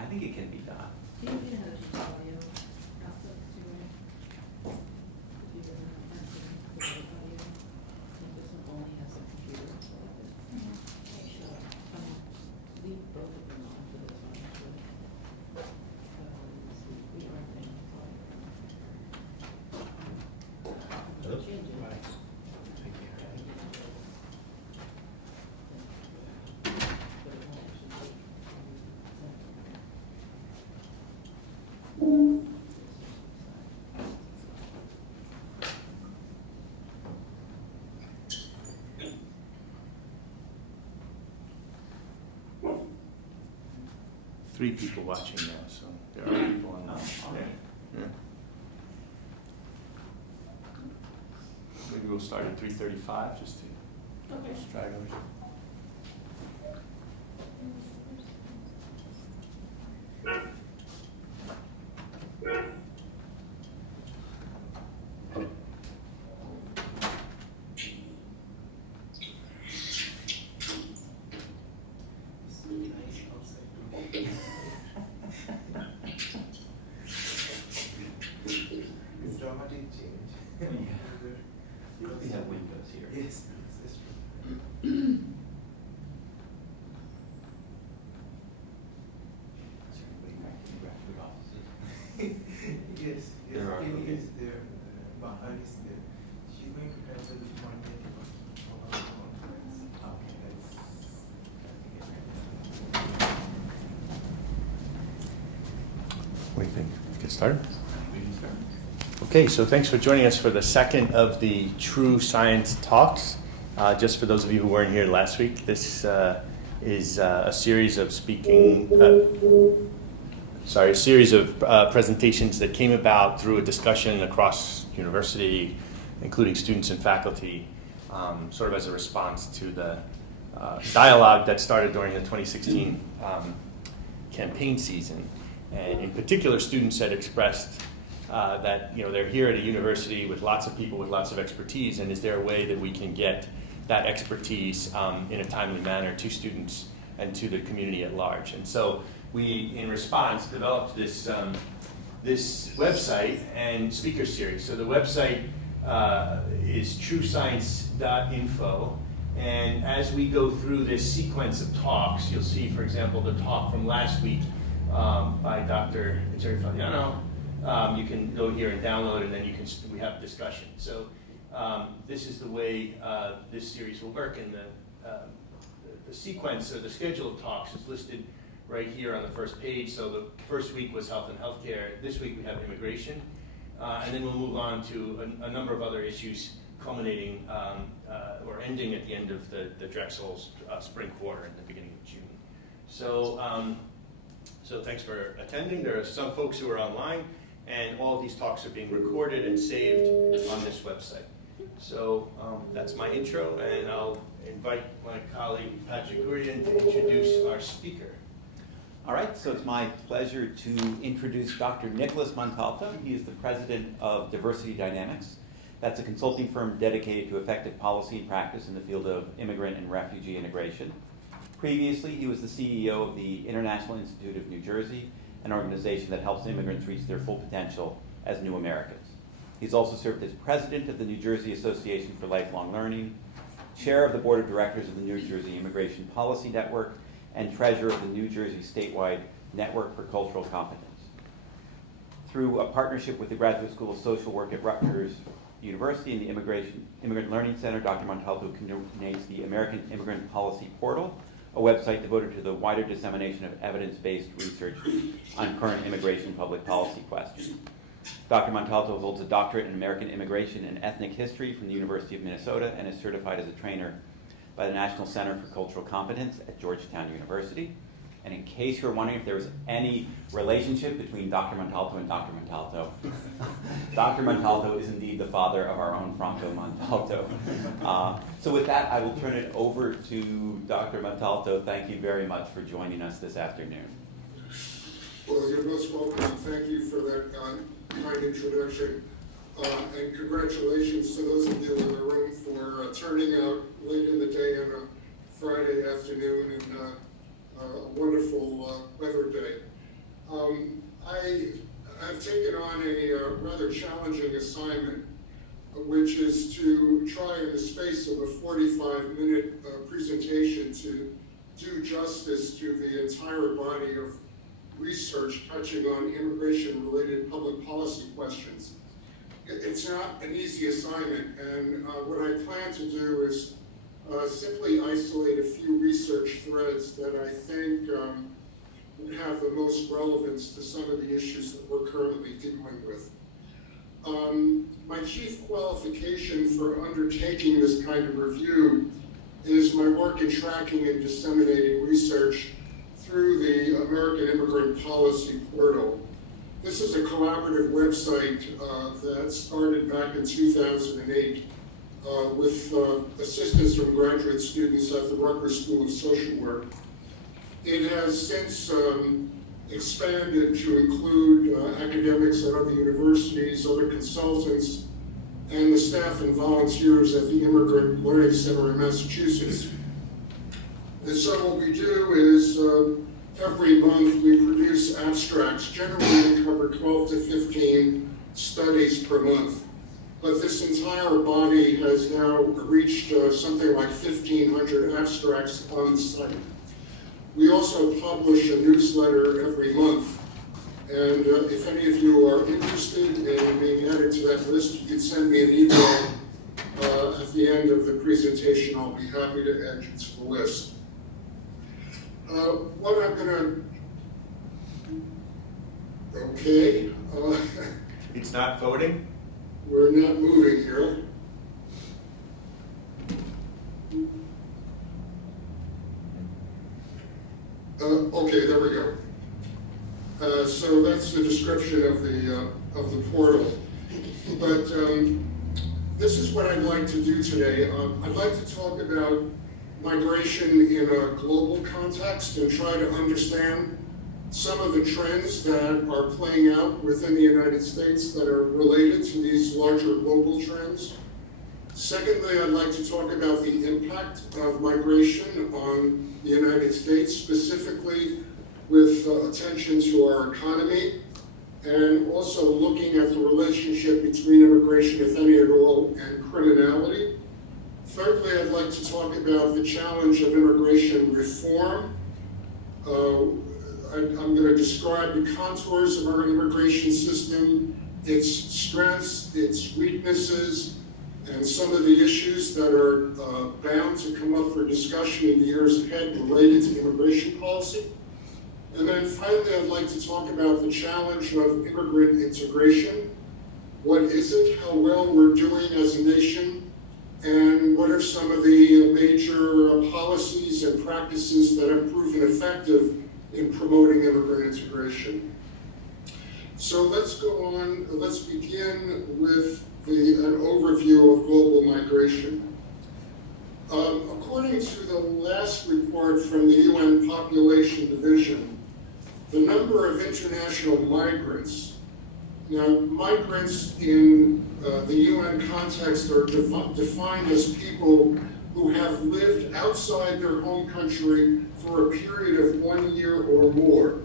I think it can be done. You can have audio outputs too, right? If you don't have that, you can put it audio. And this one only has a computer, so I would leave both of them on for this one, actually. We are paying for it. Hello? Change it. But it won't actually take. 3 people watching now, so there are people on Oh, there. Yeah. Maybe we'll start at 3:35 just to Okay. stragglers. It's dramatic change. We have windows here. Yes, that's true. Yes, There are Kelly cookies. is there, Bahar is there. She's going to travel with Monday for our conference. Okay. What do you think? Get started? We can start. Okay, so thanks for joining us for the second of the True Science Talks. Just for those of you who weren't here last week, this is a series of presentations that came about through a discussion across university, including students and faculty, sort of as a response to the dialogue that started during the 2016 campaign season. And in particular, students had expressed that they're here at a university with lots of people with lots of expertise, and is there a way that we can get that expertise in a timely manner to students and to the community at large? And so we, in response, developed this website and speaker series. So the website is truescience.info, and as we go through this sequence of talks, you'll see, for example, the talk from last week by Dr. Jerry Fagliano. You can go here and download, and then we have a discussion. So this is the way this series will work, and the sequence or the schedule of talks is listed right here on the first page. So the first week was health and healthcare. This week we have immigration, and then we'll move on to a number of other issues culminating or ending at the end of the Drexel's spring quarter in the beginning of June. So thanks for attending. There are some folks who are online, and all of these talks are being recorded and saved on this website. So that's my intro, and I'll invite my colleague Patrick Gurian to introduce our speaker. All right, so it's my pleasure to introduce Dr. Nicholas Montalto. He is the president of Diversity Dynamics. That's a consulting firm dedicated to effective policy and practice in the field of immigrant and refugee integration. Previously, he was the CEO of the International Institute of New Jersey, an organization that helps immigrants reach their full potential as new Americans. He's also served as president of the New Jersey Association for Lifelong Learning, chair of the board of directors of the New Jersey Immigration Policy Network, and treasurer of the New Jersey statewide Network for Cultural Competence. Through a partnership with the Graduate School of Social Work at Rutgers University and the Immigrant Learning Center, Dr. Montalto coordinates the American Immigrant Policy Portal, a website devoted to the wider dissemination of evidence-based research on current immigration public policy questions. Dr. Montalto holds a doctorate in American immigration and ethnic history from the University of Minnesota and is certified as a trainer by the National Center for Cultural Competence at Georgetown University. And in case you're wondering if there was any relationship between Dr. Montalto and Dr. Montalto, Dr. Montalto is indeed the father of our own Franco Montalto. So with that, I will turn it over to Dr. Montalto. Thank you very much for joining us this afternoon. Well, you're most welcome. Thank you for that kind introduction. And congratulations to those of you in the room for turning out late in the day on a Friday afternoon and a wonderful weather day. I've taken on a rather challenging assignment, which is to try in the space of a 45-minute presentation to do justice to the entire body of research touching on immigration-related public policy questions. It's not an easy assignment, and what I plan to do is simply isolate a few research threads that I think would have the most relevance to some of the issues that we're currently dealing with. My chief qualification for undertaking this kind of review is my work in tracking and disseminating research through the American Immigrant Policy Portal. This is a collaborative website that started back in 2008 with assistance from graduate students at the Rutgers School of Social Work. It has since expanded to include academics at other universities, other consultants, and the staff and volunteers at the Immigrant Learning Center in Massachusetts. And so what we do is every month we produce abstracts. Generally we cover 12 to 15 studies per month. But this entire body has now reached something like 1,500 abstracts on the site. We also publish a newsletter every month. And if any of you are interested in being added to that list, you can send me an email at the end of the presentation. I'll be happy to add you to the list. What I'm gonna, okay. It's not voting? We're not moving here. Okay, there we go. So that's the description of the portal. But this is what I'd like to do today. I'd like to talk about migration in a global context and try to understand some of the trends that are playing out within the United States that are related to these larger global trends. Secondly, I'd like to talk about the impact of migration on the United States, specifically with attention to our economy, and also looking at the relationship between immigration, if any at all, and criminality. Thirdly, I'd like to talk about the challenge of immigration reform. I'm going to describe the contours of our immigration system, its strengths, its weaknesses, and some of the issues that are bound to come up for discussion in the years ahead related to immigration policy. And then finally, I'd like to talk about the challenge of immigrant integration. What is it? How well we're doing as a nation? And what are some of the major policies and practices that have proven effective in promoting immigrant integration? So let's go on. Let's begin with an overview of global migration. According to the last report from the UN Population Division, the number of international migrants, now migrants in the UN context are defined as people who have lived outside their home country for a period of 1 year or more.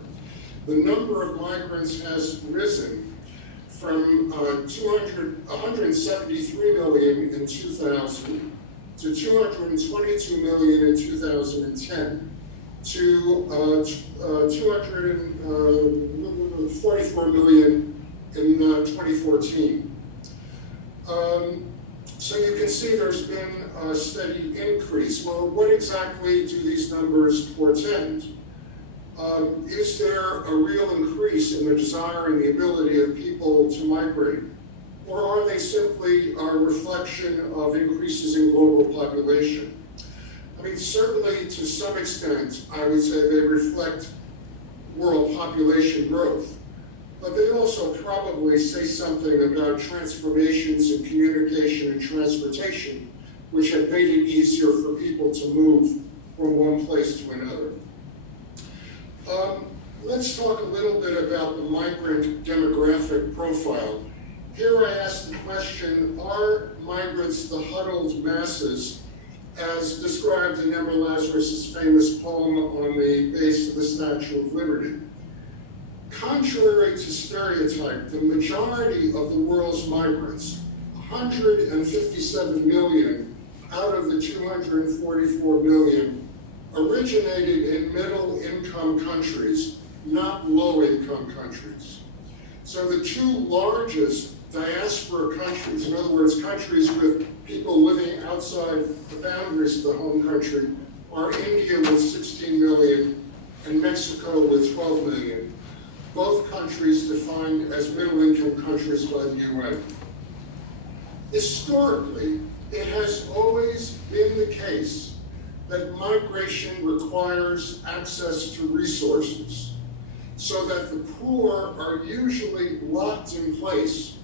The number of migrants has risen from 173 million in 2000 to 222 million in 2010 to 244 million in 2014. So you can see there's been a steady increase. Well, what exactly do these numbers portend? Is there a real increase in the desire and the ability of people to migrate? Or are they simply a reflection of increases in global population? I mean, certainly to some extent, I would say they reflect world population growth. But they also probably say something about transformations in communication and transportation, which have made it easier for people to move from one place to another. Let's talk a little bit about the migrant demographic profile. Here I ask the question, are migrants the huddled masses as described in Emma Lazarus's famous poem on the base of the Statue of Liberty? Contrary to stereotype, the majority of the world's migrants, 157 million out of the 244 million, originated in middle-income countries, not low-income countries. So the two largest diaspora countries, in other words, countries with people living outside the boundaries of the home country, are India with 16 million and Mexico with 12 million, both countries defined as middle-income countries by the UN. Historically, it has always been the case that migration requires access to resources, so that the poor are usually locked in place,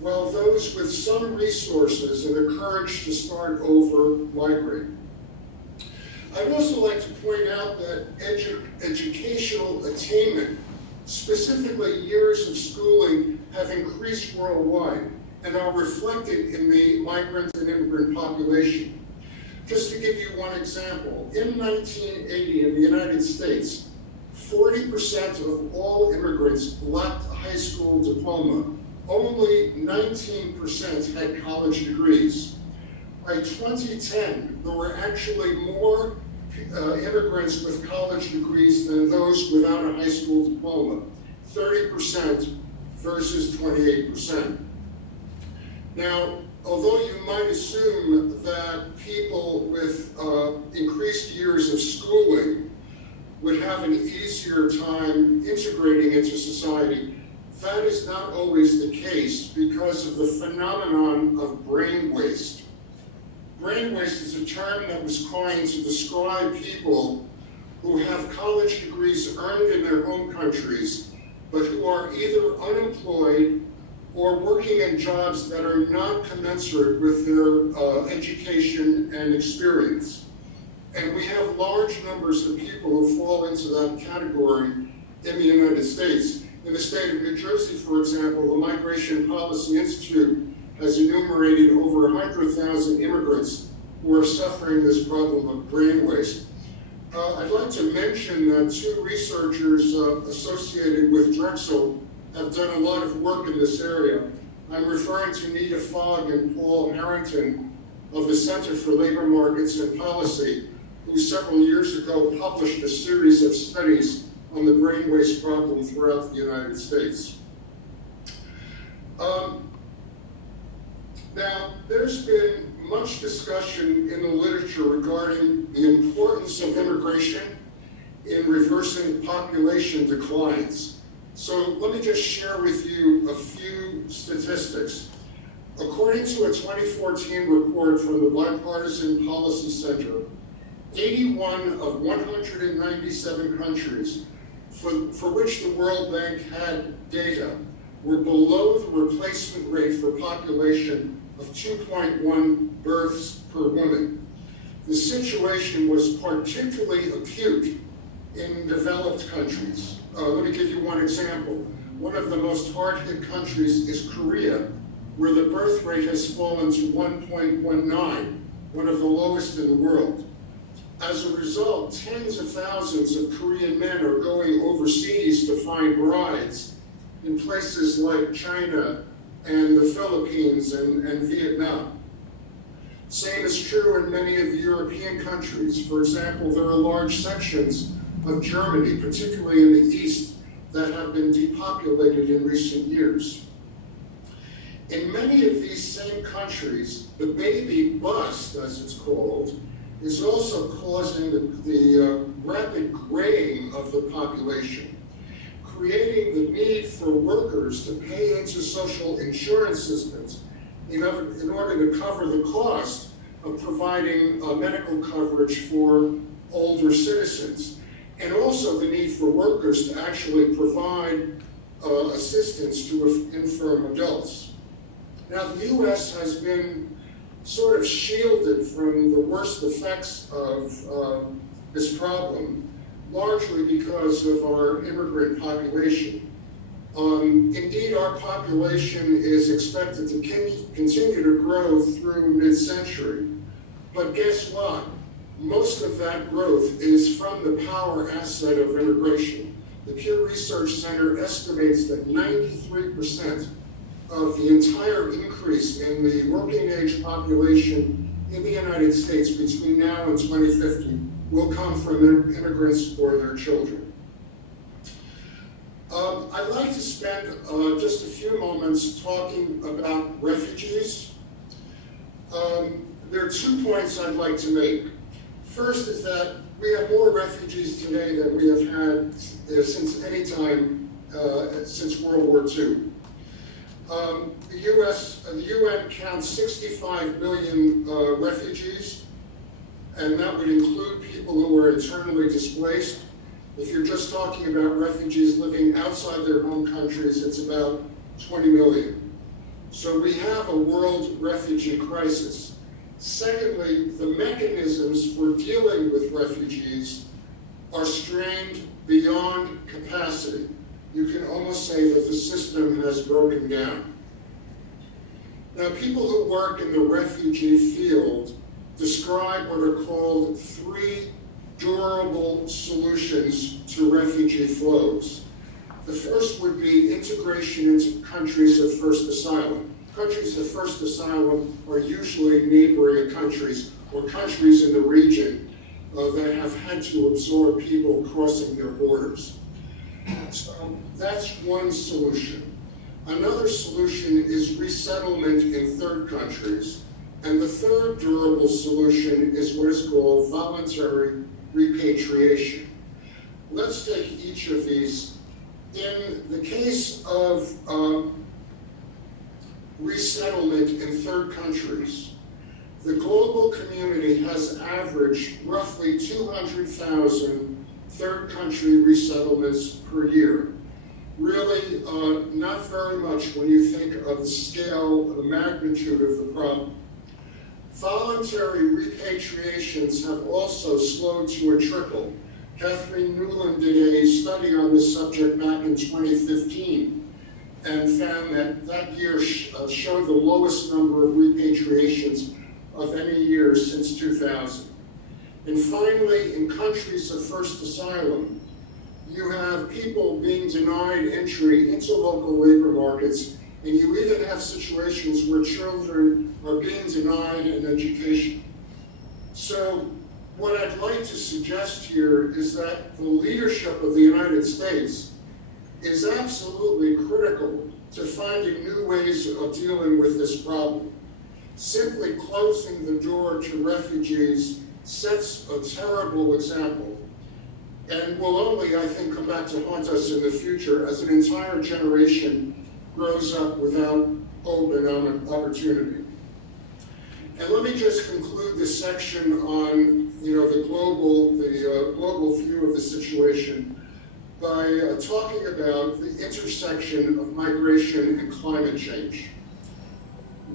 while those with some resources and the courage to start over migrate. I'd also like to point out that educational attainment, specifically years of schooling, have increased worldwide and are reflected in the migrant and immigrant population. Just to give you one example, in 1980 in the United States, 40% of all immigrants lacked a high school diploma. Only 19% had college degrees. By 2010, there were actually more immigrants with college degrees than those without a high school diploma, 30% versus 28%. Now, although you might assume that people with increased years of schooling would have an easier time integrating into society, that is not always the case because of the phenomenon of brain waste. Brain waste is a term that was coined to describe people who have college degrees earned in their home countries, but who are either unemployed or working in jobs that are not commensurate with their education and experience. And we have large numbers of people who fall into that category in the United States. In the state of New Jersey, for example, the Migration Policy Institute has enumerated over 100,000 immigrants who are suffering this problem of brain waste. I'd like to mention that two researchers associated with Drexel have done a lot of work in this area. I'm referring to Nita Fogg and Paul Harrington of the Center for Labor Markets and Policy, who several years ago published a series of studies on the brain waste problem throughout the United States. Now, there's been much discussion in the literature regarding the importance of immigration in reversing population declines. So let me just share with you a few statistics. According to a 2014 report from the Bipartisan Policy Center, 81 of 197 countries for which the World Bank had data were below the replacement rate for population of 2.1 births per woman. The situation was particularly acute in developed countries. Let me give you one example. One of the most hard-hit countries is Korea, where the birth rate has fallen to 1.19, one of the lowest in the world. As a result, tens of thousands of Korean men are going overseas to find brides in places like China and the Philippines and Vietnam. Same is true in many of the European countries. For example, there are large sections of Germany, particularly in the east, that have been depopulated in recent years. In many of these same countries, the baby bust, as it's called, is also causing the rapid graying of the population, creating the need for workers to pay into social insurance systems in order to cover the cost of providing medical coverage for older citizens, and also the need for workers to actually provide assistance to infirm adults. Now, the U.S. has been sort of shielded from the worst effects of this problem, largely because of our immigrant population. Indeed, our population is expected to continue to grow through mid-century. But guess what? Most of that growth is from the power asset of immigration. the Pew Research Center estimates that 93% of the entire increase in the working age population in the United States between now and 2050 will come from immigrants or their children. I'd like to spend just a few moments talking about refugees. There are 2 points I'd like to make. First is that we have more refugees today than we have had since any time since World War II. The UN counts 65 million refugees, and that would include people who are internally displaced. If you're just talking about refugees living outside their home countries, it's about 20 million. So we have a world refugee crisis. Secondly, the mechanisms for dealing with refugees are strained beyond capacity. You can almost say that the system has broken down. Now, people who work in the refugee field describe what are called 3 durable solutions to refugee flows. The first would be integration into countries of first asylum. Countries of first asylum are usually neighboring countries or countries in the region that have had to absorb people crossing their borders. So that's one solution. Another solution is resettlement in third countries. And the third durable solution is what is called voluntary repatriation. Let's take each of these. In the case of resettlement in third countries, the global community has averaged roughly 200,000 third country resettlements per year. Really not very much when you think of the scale, the magnitude of the problem. Voluntary repatriations have also slowed to a trickle. Catherine Newland did a study on this subject back in 2015 and found that that year showed the lowest number of repatriations of any year since 2000. And finally, in countries of first asylum, you have people being denied entry into local labor markets, and you even have situations where children are being denied an education. So what I'd like to suggest here is that the leadership of the United States is absolutely critical to finding new ways of dealing with this problem. Simply closing the door to refugees sets a terrible example and will only, I think, come back to haunt us in the future as an entire generation grows up without hope and opportunity. And let me just conclude this section on, the global view of the situation by talking about the intersection of migration and climate change.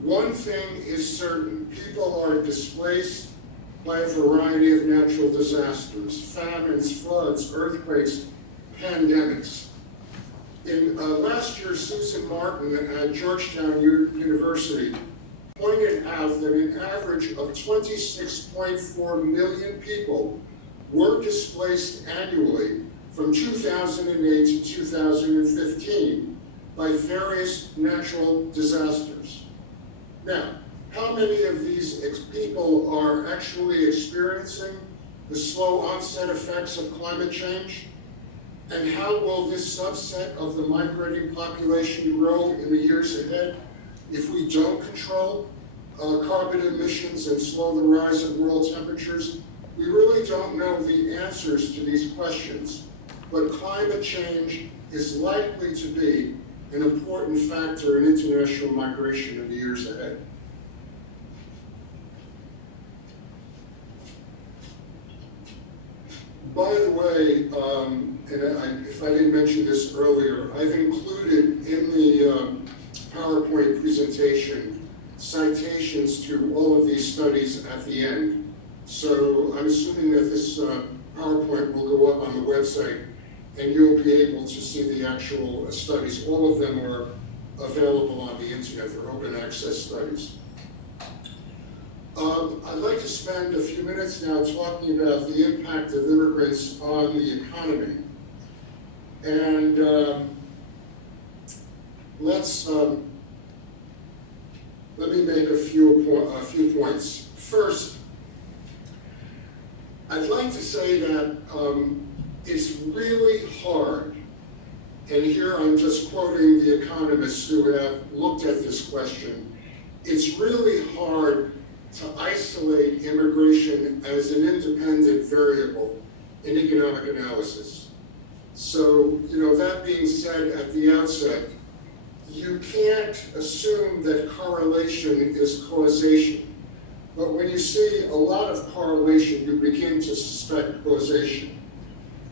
One thing is certain: people are displaced by a variety of natural disasters, famines, floods, earthquakes, pandemics. In last year, Susan Martin at Georgetown University pointed out that an average of 26.4 million people were displaced annually from 2008 to 2015 by various natural disasters. Now, how many of these people are actually experiencing the slow onset effects of climate change? And how will this subset of the migrating population grow in the years ahead if we don't control carbon emissions and slow the rise of world temperatures? We really don't know the answers to these questions, but climate change is likely to be an important factor in international migration in the years ahead. By the way, if I didn't mention this earlier, I've included in the PowerPoint presentation citations to all of these studies at the end. So I'm assuming that this PowerPoint will go up on the website and you'll be able to see the actual studies. All of them are available on the internet. They're open access studies. I'd like to spend a few minutes now talking about the impact of immigrants on the economy. And let me make a few points. First, I'd like to say that it's really hard, and here I'm just quoting the economists who have looked at this question, it's really hard to isolate immigration as an independent variable in economic analysis. So, that being said at the outset, you can't assume that correlation is causation. But when you see a lot of correlation, you begin to suspect causation.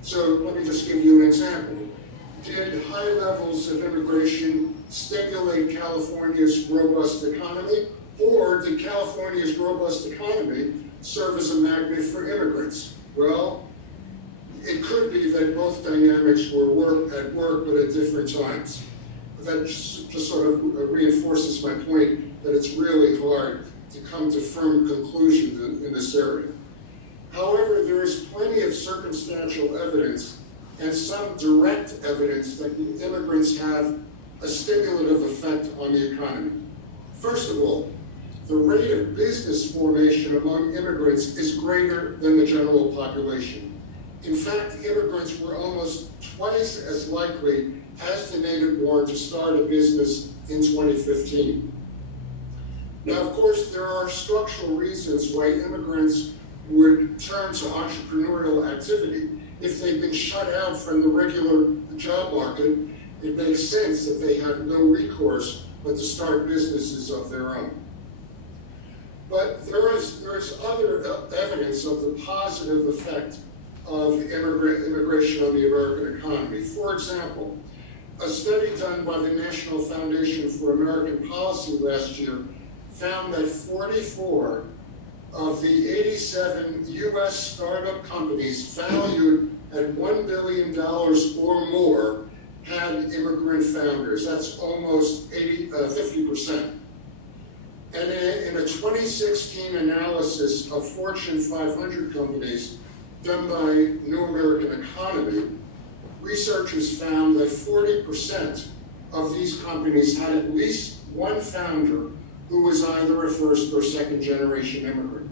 So let me just give you an example. Did high levels of immigration stimulate California's robust economy? Or did California's robust economy serve as a magnet for immigrants? Well, it could be that both dynamics were at work, but at different times. That just sort of reinforces my point that it's really hard to come to firm conclusions in this area. However, there is plenty of circumstantial evidence and some direct evidence that immigrants have a stimulative effect on the economy. First of all, the rate of business formation among immigrants is greater than the general population. In fact, immigrants were almost twice as likely as the native-born to start a business in 2015. Now, of course, there are structural reasons why immigrants would turn to entrepreneurial activity. If they've been shut out from the regular job market, it makes sense that they have no recourse but to start businesses of their own. But there is other evidence of the positive effect of immigration on the American economy. For example, a study done by the National Foundation for American Policy last year found that 44 of the 87 US startup companies valued at $1 billion or more had immigrant founders. That's almost 50%. And in a 2016 analysis of Fortune 500 companies done by New American Economy, researchers found that 40% of these companies had at least one founder who was either a first or second generation immigrant.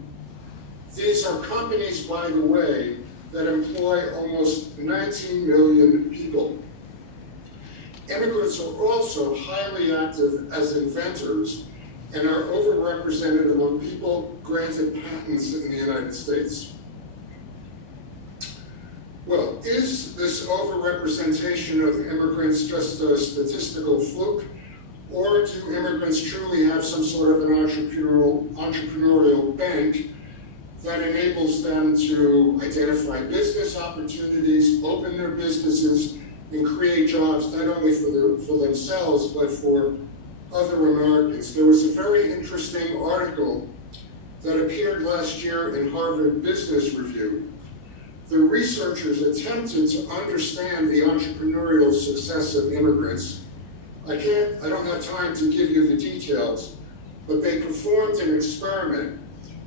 These are companies, by the way, that employ almost 19 million people. Immigrants are also highly active as inventors and are overrepresented among people granted patents in the United States. Well, is this overrepresentation of immigrants just a statistical fluke, or do immigrants truly have some sort of an entrepreneurial bent that enables them to identify business opportunities, open their businesses, and create jobs not only for themselves, but for other Americans? There was a very interesting article that appeared last year in Harvard Business Review. The researchers attempted to understand the entrepreneurial success of immigrants. I don't have time to give you the details, but they performed an experiment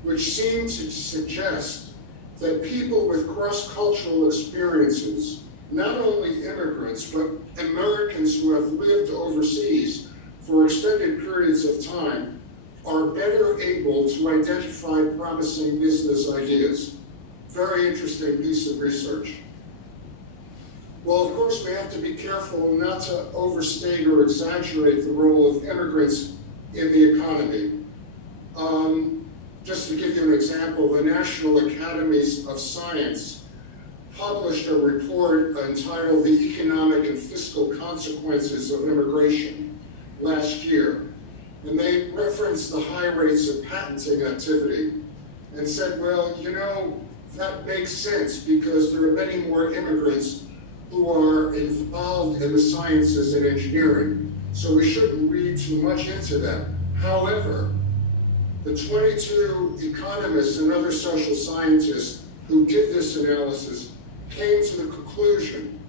which seemed to suggest that people with cross-cultural experiences, not only immigrants, but Americans who have lived overseas for extended periods of time, are better able to identify promising business ideas. Very interesting piece of research. Well, of course, we have to be careful not to overstate or exaggerate the role of immigrants in the economy. Just to give you an example, the National Academies of Science published a report entitled The Economic and Fiscal Consequences of Immigration last year. And they referenced the high rates of patenting activity and said, well, that makes sense because there are many more immigrants who are involved in the sciences and engineering, so we shouldn't read too much into that. However, the 22 economists and other social scientists who did this analysis came to the conclusion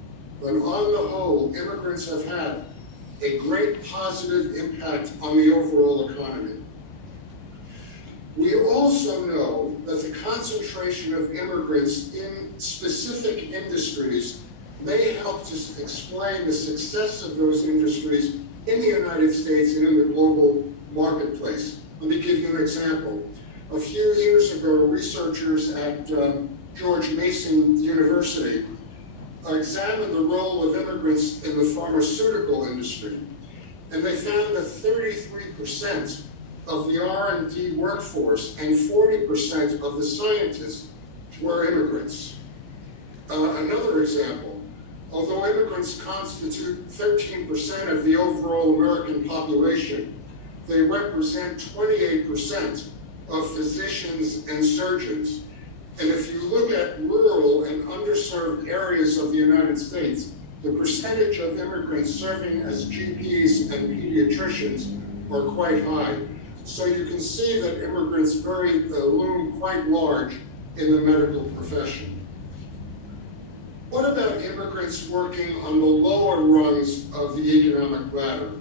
that on the whole, immigrants have had a great positive impact on the overall economy. We also know that the concentration of immigrants in specific industries may help to explain the success of those industries in the United States and in the global marketplace. Let me give you an example. A few years ago, researchers at George Mason University examined the role of immigrants in the pharmaceutical industry, and they found that 33% of the R&D workforce and 40% of the scientists were immigrants. Another example, although immigrants constitute 13% of the overall American population, they represent 28% of physicians and surgeons. And if you look at rural and underserved areas of the United States, the percentage of immigrants serving as GPs and pediatricians are quite high. So you can see that immigrants loom quite large in the medical profession. What about immigrants working on the lower rungs of the economic ladder?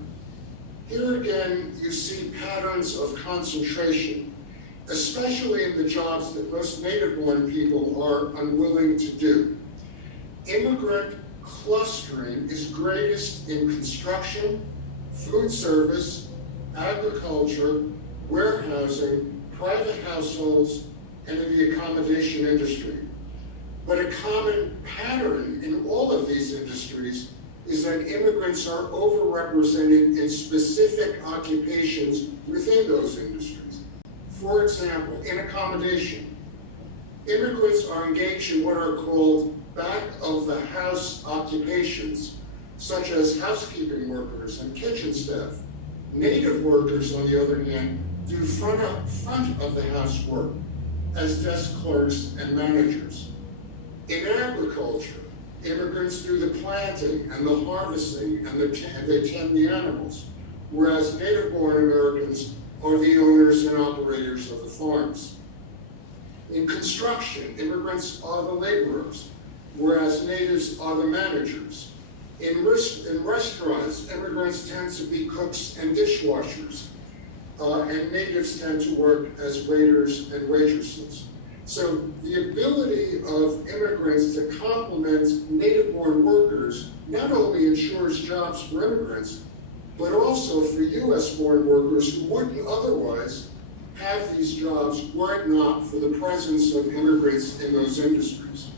Here again, you see patterns of concentration, especially in the jobs that most native-born people are unwilling to do. Immigrant clustering is greatest in construction, food service, agriculture, warehousing, private households, and in the accommodation industry. But a common pattern in all of these industries is that immigrants are overrepresented in specific occupations within those industries. For example, in accommodation, immigrants are engaged in what are called back-of-the-house occupations, such as housekeeping workers and kitchen staff. Native workers, on the other hand, do front-of-the-house work as desk clerks and managers. In agriculture, immigrants do the planting and the harvesting and they tend the animals, whereas native-born Americans are the owners and operators of the farms. In construction, immigrants are the laborers, whereas natives are the managers. In restaurants, immigrants tend to be cooks and dishwashers, and natives tend to work as waiters and waitresses. So the ability of immigrants to complement native-born workers not only ensures jobs for immigrants, but also for US-born workers who wouldn't otherwise have these jobs were it not for the presence of immigrants in those industries.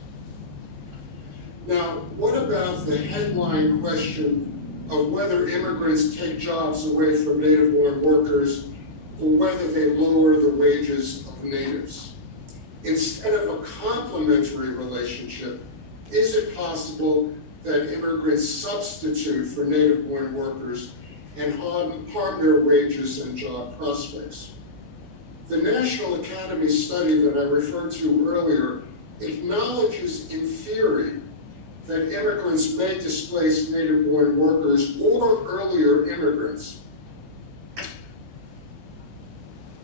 Now, what about the headline question of whether immigrants take jobs away from native-born workers or whether they lower the wages of natives? Instead of a complementary relationship, is it possible that immigrants substitute for native-born workers and harm their wages and job prospects? The National Academy study that I referred to earlier acknowledges in theory that immigrants may displace native-born workers or earlier immigrants,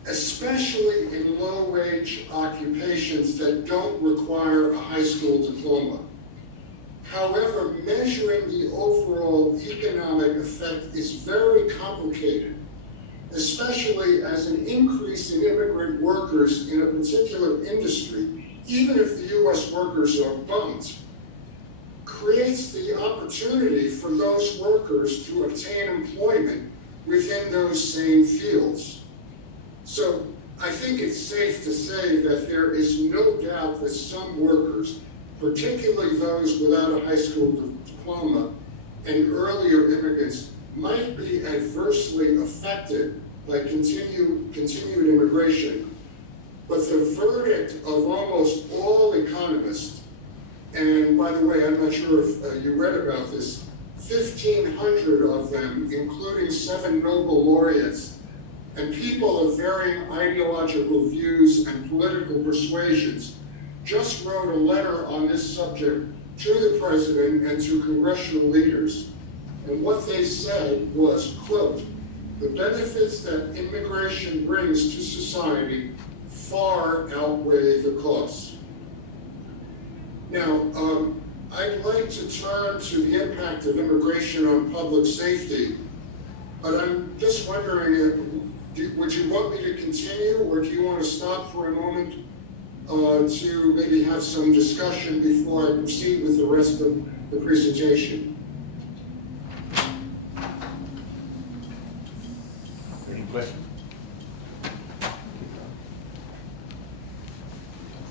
especially in low-wage occupations that don't require a high school diploma. However, measuring the overall economic effect is very complicated, especially as an increase in immigrant workers in a particular industry, even if the US workers are bumped, creates the opportunity for those workers to obtain employment within those same fields. So I think it's safe to say that there is no doubt that some workers, particularly those without a high school diploma and earlier immigrants, might be adversely affected by continued immigration. But the verdict of almost all economists, and by the way, I'm not sure if you read about this, 1,500 of them, including 7 Nobel laureates, and people of varying ideological views and political persuasions, just wrote a letter on this subject to the president and to congressional leaders. And what they said was, quote, "The benefits that immigration brings to society far outweigh the costs." Now, I'd like to turn to the impact of immigration on public safety, but I'm just wondering, would you want me to continue, or do you want to stop for a moment? to maybe have some discussion before I proceed with the rest of the presentation. Any questions?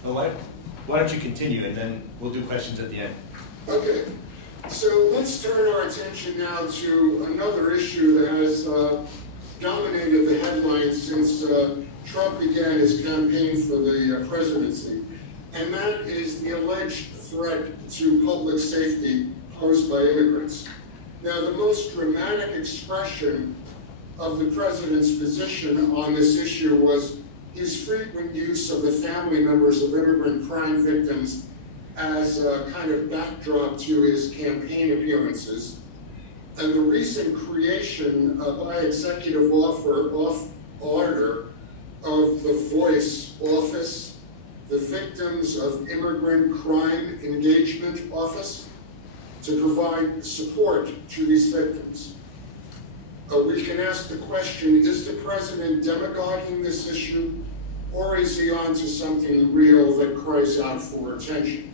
Well, why don't you continue, and then we'll do questions at the end. Okay, so let's turn our attention now to another issue that has dominated the headlines since Trump began his campaign for the presidency, and that is the alleged threat to public safety posed by immigrants. Now, the most dramatic expression of the president's position on this issue was his frequent use of the family members of immigrant crime victims as a kind of backdrop to his campaign appearances. And the recent creation by executive order of the VOICE Office, the Victims of Immigrant Crime Engagement Office, to provide support to these victims. We can ask the question, is the president demagoguing this issue, or is he onto something real that cries out for attention?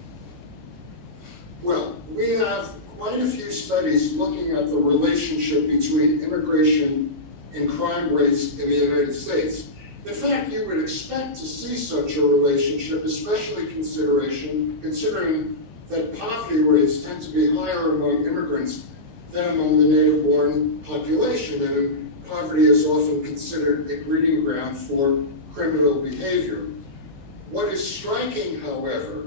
Well, we have quite a few studies looking at the relationship between immigration and crime rates in the United States. In fact, you would expect to see such a relationship, especially considering that poverty rates tend to be higher among immigrants than among the native-born population, and poverty is often considered a breeding ground for criminal behavior. What is striking, however,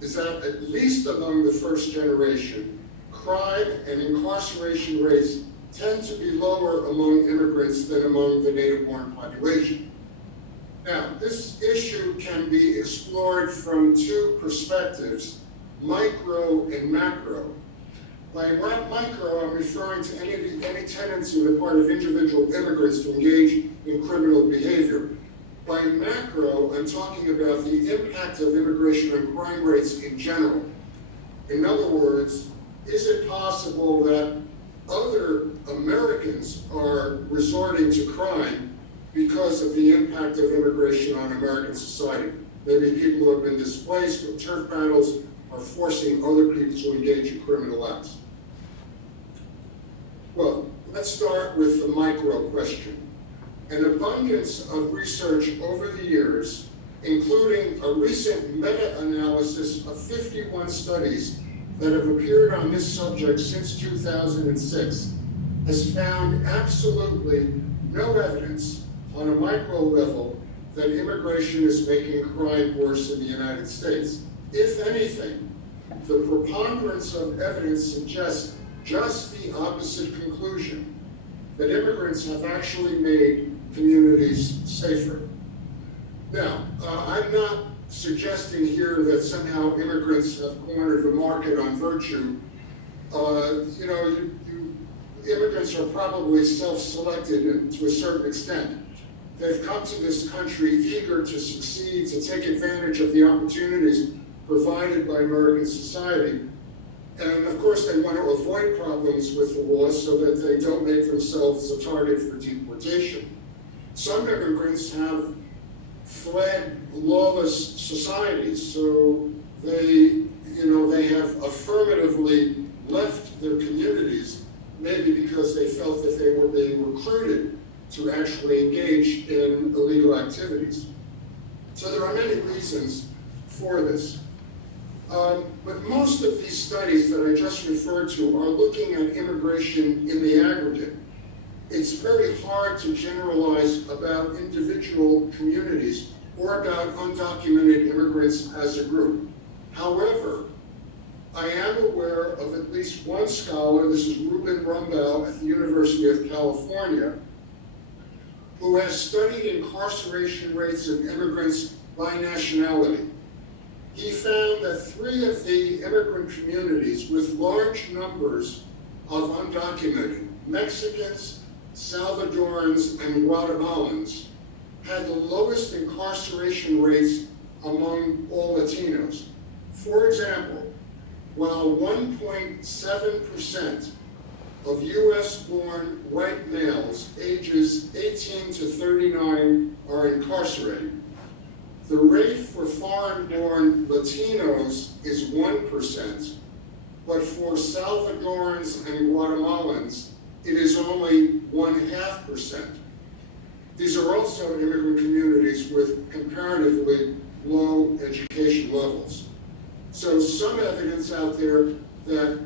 is that at least among the first generation, crime and incarceration rates tend to be lower among immigrants than among the native-born population. Now, this issue can be explored from two perspectives, micro and macro. By micro, I'm referring to any tendency on the part of individual immigrants to engage in criminal behavior. By macro, I'm talking about the impact of immigration on crime rates in general. In other words, is it possible that other Americans are resorting to crime because of the impact of immigration on American society? Maybe people who have been displaced or turf battles are forcing other people to engage in criminal acts. Well, let's start with the micro question. An abundance of research over the years, including a recent meta-analysis of 51 studies that have appeared on this subject since 2006, has found absolutely no evidence on a micro level that immigration is making crime worse in the United States. If anything, the preponderance of evidence suggests just the opposite conclusion, that immigrants have actually made communities safer. Now, I'm not suggesting here that somehow immigrants have cornered the market on virtue. Immigrants are probably self-selected to a certain extent. They've come to this country eager to succeed, to take advantage of the opportunities provided by American society. And of course, they want to avoid problems with the law so that they don't make themselves a target for deportation. Some immigrants have fled lawless societies, so they have affirmatively left their communities, maybe because they felt that they were being recruited to actually engage in illegal activities. So there are many reasons for this. But most of these studies that I just referred to are looking at immigration in the aggregate. It's very hard to generalize about individual communities or about undocumented immigrants as a group. However, I am aware of at least one scholar, this is Ruben Rumbaugh at the University of California, who has studied incarceration rates of immigrants by nationality. He found that 3 of the immigrant communities with large numbers of undocumented, Mexicans, Salvadorans, and Guatemalans, had the lowest incarceration rates among all Latinos. For example, while 1.7% of US-born white males ages 18 to 39 are incarcerated, The rate for foreign-born Latinos is 1%, but for Salvadorans and Guatemalans, it is only 0.5%. These are also immigrant communities with comparatively low education levels. So some evidence out there that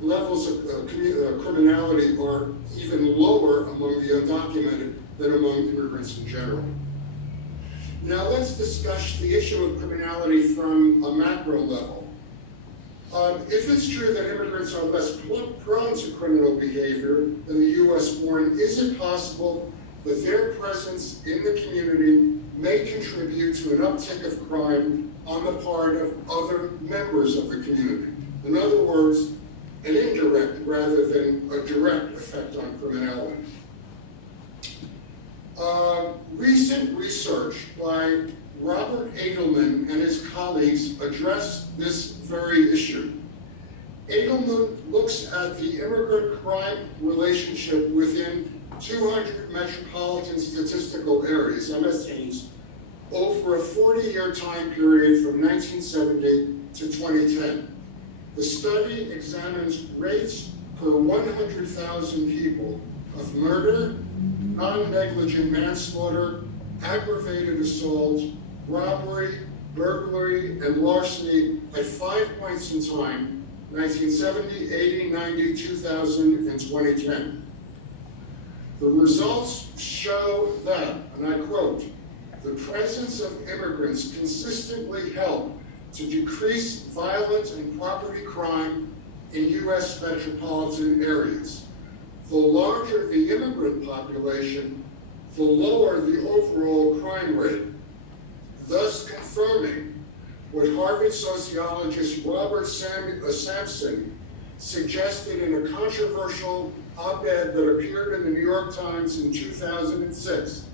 levels of criminality are even lower among the undocumented than among immigrants in general. Now let's discuss the issue of criminality from a macro level. If it's true that immigrants are less prone to criminal behavior than the US born, is it possible that their presence in the community may contribute to an uptick of crime on the part of other members of the community? In other words, an indirect rather than a direct effect on criminality. Recent research by Robert Edelman and his colleagues addressed this very issue. Edelman looks at the immigrant-crime relationship within 200 metropolitan statistical areas, MSAs, over a 40-year time period from 1970 to 2010. The study examines rates per 100,000 people of murder, non-negligent manslaughter, aggravated assault, robbery, burglary, and larceny at 5 points in time, 1970, 80, 90, 2000, and 2010. The results show that, and I quote, the presence of immigrants consistently helped to decrease violent and property crime in U.S. metropolitan areas. The larger the immigrant population, the lower the overall crime rate, thus confirming what Harvard sociologist Robert Sampson suggested in a controversial op-ed that appeared in the New York Times in 2006,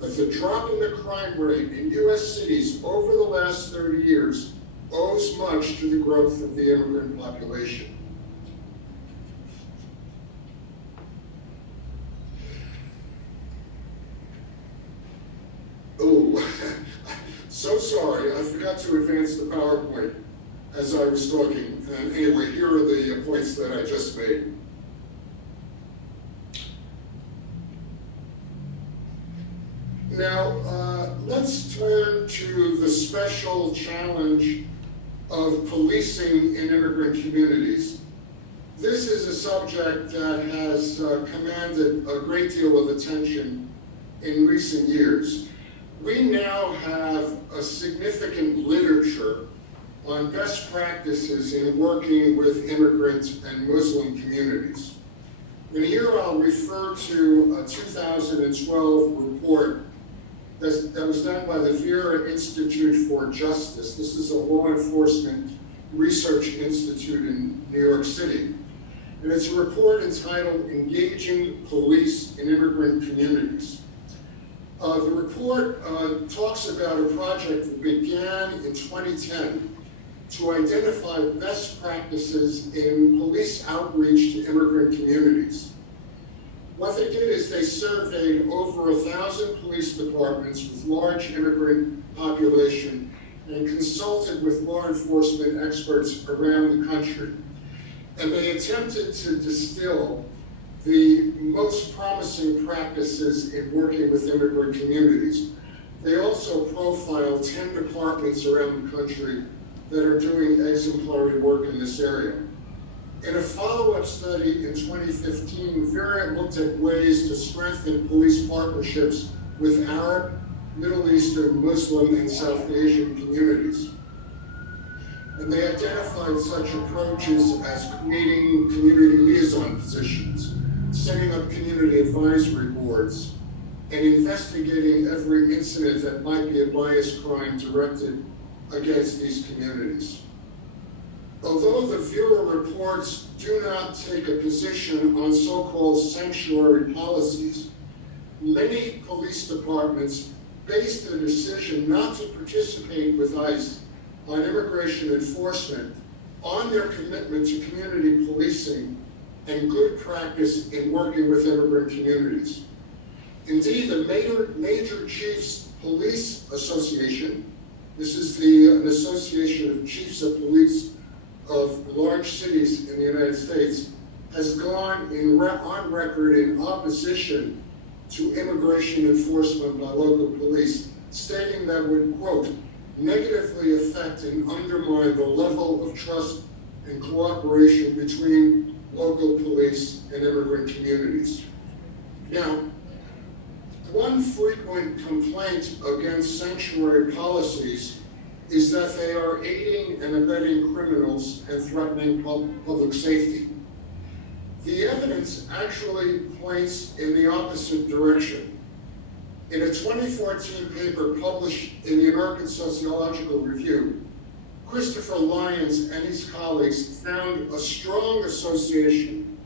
that the drop in the crime rate in U.S. cities over the last 30 years owes much to the growth of the immigrant population. Oh, so sorry, I forgot to advance the PowerPoint as I was talking. And anyway, here are the points that I just made. Now, let's turn to the special challenge of policing in immigrant communities. This is a subject that has commanded a great deal of attention in recent years. We now have a significant literature on best practices in working with immigrant and Muslim communities. And here I'll refer to a 2012 report that was done by the Vera Institute for Justice. This is a law enforcement research institute in New York City. And it's a report entitled Engaging Police in Immigrant Communities. The report talks about a project that began in 2010 to identify best practices in police outreach to immigrant communities. What they did is they surveyed over 1,000 police departments with large immigrant population and consulted with law enforcement experts around the country. And they attempted to distill the most promising practices in working with immigrant communities. They also profiled 10 departments around the country that are doing exemplary work in this area. In a follow-up study in 2015, Vera looked at ways to strengthen police partnerships with Arab, Middle Eastern, Muslim, and South Asian communities. And they identified such approaches as creating community liaison positions, setting up community advisory boards, and investigating every incident that might be a bias crime directed against these communities. Although the Vera reports do not take a position on so-called sanctuary policies, many police departments base their decision not to participate with ICE on immigration enforcement on their commitment to community policing and good practice in working with immigrant communities. Indeed, the major chiefs Police Association, this is an association of chiefs of police of large cities in the United States, has gone on record in opposition to immigration enforcement by local police, stating that would, quote, negatively affect and undermine the level of trust and cooperation between local police and immigrant communities. Now, one frequent complaint against sanctuary policies is that they are aiding and abetting criminals and threatening public safety. The evidence actually points in the opposite direction. In a 2014 paper published in the American Sociological Review, Christopher Lyons and his colleagues found a strong association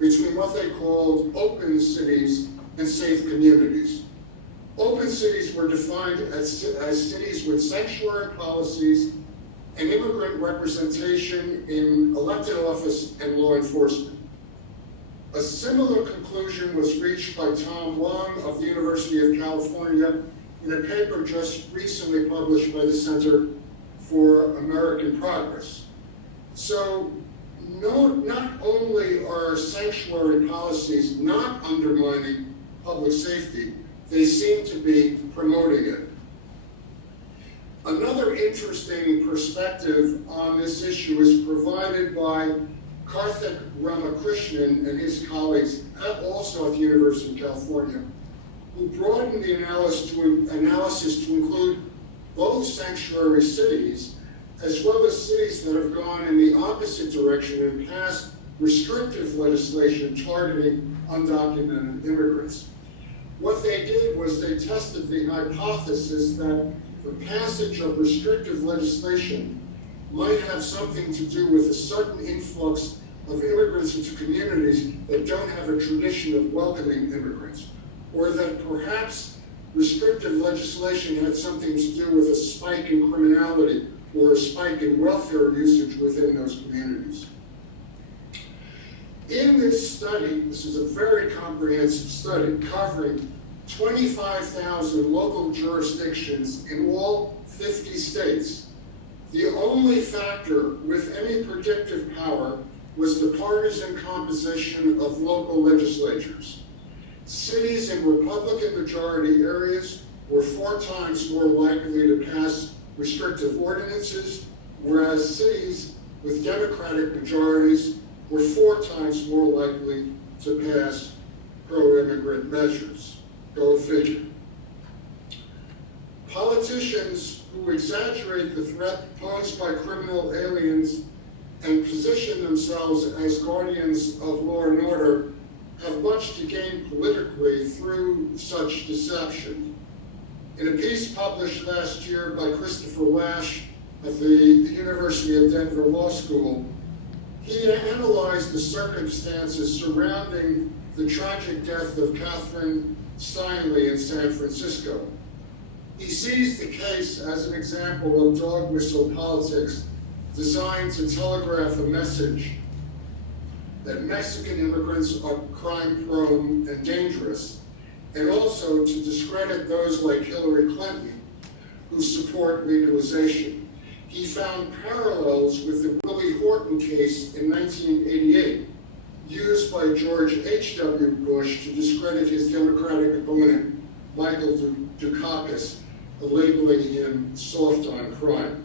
between what they called open cities and safe communities. Open cities were defined as cities with sanctuary policies and immigrant representation in elected office and law enforcement. A similar conclusion was reached by Tom Wong of the University of California in a paper just recently published by the Center for American Progress. So not only are sanctuary policies not undermining public safety, they seem to be promoting it. Another interesting perspective on this issue is provided by Karthik Ramakrishnan and his colleagues, also at the University of California, who broadened the analysis to include both sanctuary cities, as well as cities that have gone in the opposite direction and passed restrictive legislation targeting undocumented immigrants. What they did was they tested the hypothesis that the passage of restrictive legislation might have something to do with a sudden influx of immigrants into communities that don't have a tradition of welcoming immigrants, or that perhaps restrictive legislation had something to do with a spike in criminality or a spike in welfare usage within those communities. In this study, this is a very comprehensive study covering 25,000 local jurisdictions in all 50 states. The only factor with any predictive power was the partisan composition of local legislatures. Cities in Republican majority areas were 4 times more likely to pass restrictive ordinances, whereas cities with Democratic majorities were 4 times more likely to pass pro-immigrant measures. Go figure. Politicians who exaggerate the threat posed by criminal aliens and position themselves as guardians of law and order have much to gain politically through such deception. In a piece published last year by Christopher Lasch at the University of Denver Law School, he analyzed the circumstances surrounding the tragic death of Catherine Steinle in San Francisco. He sees the case as an example of dog whistle politics designed to telegraph a message that Mexican immigrants are crime-prone and dangerous, and also to discredit those like Hillary Clinton who support legalization. He found parallels with the Willie Horton case in 1988, used by George H.W. Bush to discredit his Democratic opponent, Michael Dukakis, labeling him soft on crime.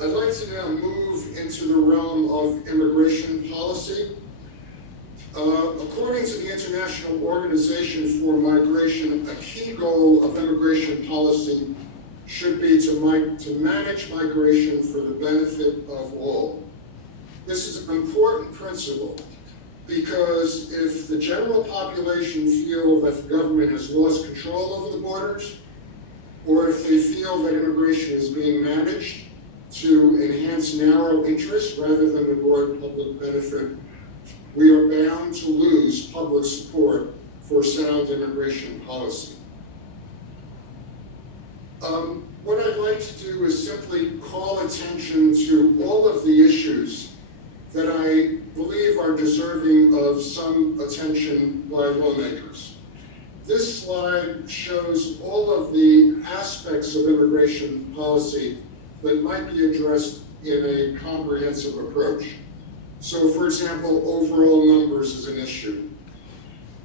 I'd like to now move into the realm of immigration policy. According to the International Organization for Migration, a key goal of immigration policy should be to manage migration for the benefit of all. This is an important principle because if the general population feel that the government has lost control over the borders, or if they feel that immigration is being managed to enhance narrow interests rather than the broad public benefit, we are bound to lose public support for sound immigration policy. What I'd like to do is simply call attention to all of the issues that I believe are deserving of some attention by lawmakers. This slide shows all of the aspects of immigration policy that might be addressed in a comprehensive approach. So, for example, overall numbers is an issue.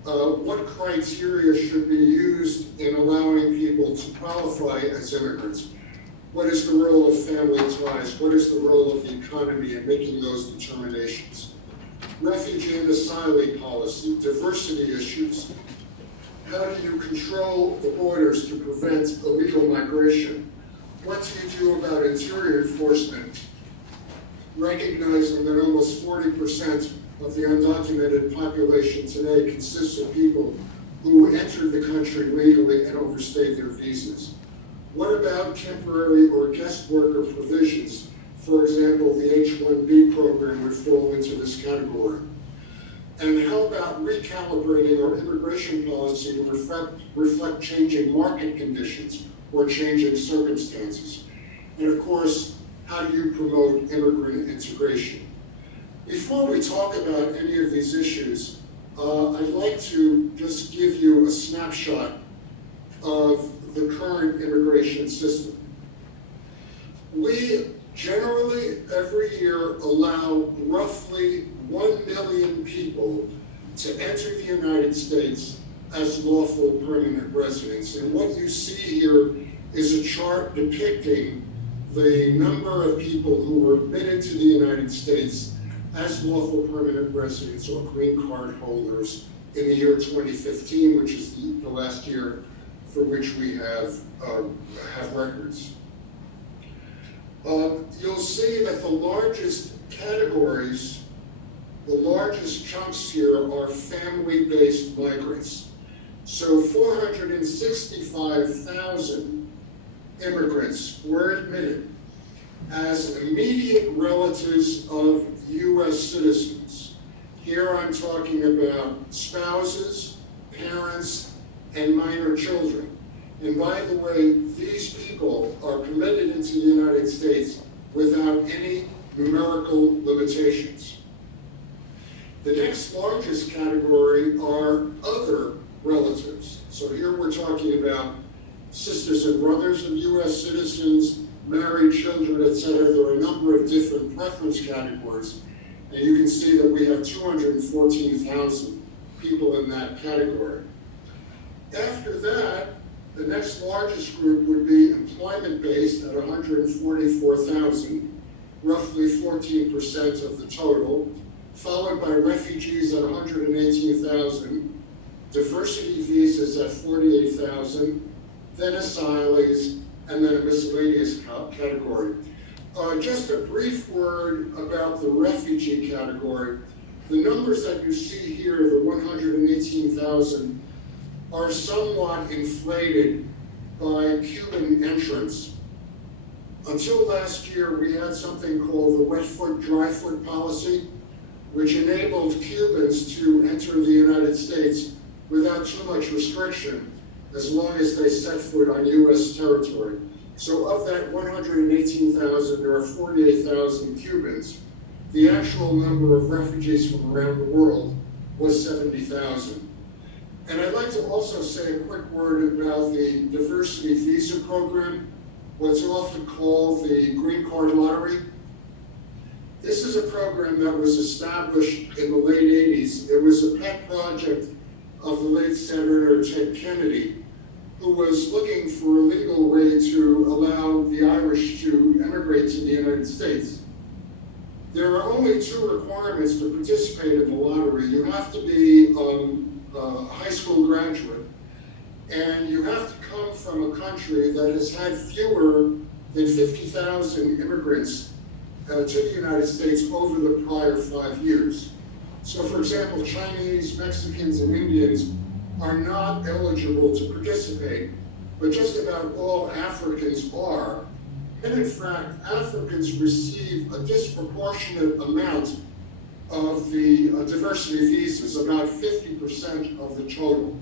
What criteria should be used in allowing people to qualify as immigrants? What is the role of family ties? What is the role of the economy in making those determinations? Refugee and asylee policy, diversity issues. How do you control the borders to prevent illegal migration? What do you do about interior enforcement? Recognizing that almost 40% of the undocumented population today consists of people who entered the country legally and overstayed their visas. What about temporary or guest worker provisions? For example, the H-1B program would fall into this category. And how about recalibrating our immigration policy to reflect changing market conditions or changing circumstances? And of course, how do you promote immigrant integration? Before we talk about any of these issues, I'd like to just give you a snapshot of the current immigration system. We generally, every year, allow roughly 1 million people to enter the United States as lawful permanent residents. And what you see here is a chart depicting the number of people who were admitted to the United States as lawful permanent residents or green card holders in the year 2015, which is the last year for which we have records. You'll see that the largest categories, the largest chunks here are family-based migrants. So 465,000 immigrants were admitted as immediate relatives of U.S. citizens. Here I'm talking about spouses, parents, and minor children. And by the way, these people are permitted into the United States without any numerical limitations. The next largest category are other relatives. So here we're talking about sisters and brothers of U.S. citizens, married children, etc. There are a number of different preference categories. And you can see that we have 214,000 people in that category. After that, the next largest group would be employment-based at 144,000, roughly 14% of the total, followed by refugees at 118,000, diversity visas at 48,000, then asylees, and then a miscellaneous category. Just a brief word about the refugee category. The numbers that you see here, the 118,000, are somewhat inflated by Cuban entrants. Until last year, we had something called the wet foot, dry foot policy, which enabled Cubans to enter the United States without too much restriction, as long as they set foot on U.S. territory. So of that 118,000, there are 48,000 Cubans. The actual number of refugees from around the world was 70,000. And I'd like to also say a quick word about the diversity visa program, what's often called the Green Card Lottery. This is a program that was established in the late 80s. It was a pet project of the late Senator Ted Kennedy, who was looking for a legal way to allow the Irish to emigrate to the United States. There are only 2 requirements to participate in the lottery. You have to be a high school graduate, and you have to come from a country that has had fewer than 50,000 immigrants to the United States over the prior 5 years. So for example, Chinese, Mexicans, and Indians are not eligible to participate, but just about all Africans are. And in fact, Africans receive a disproportionate amount of the diversity visas, about 50% of the total.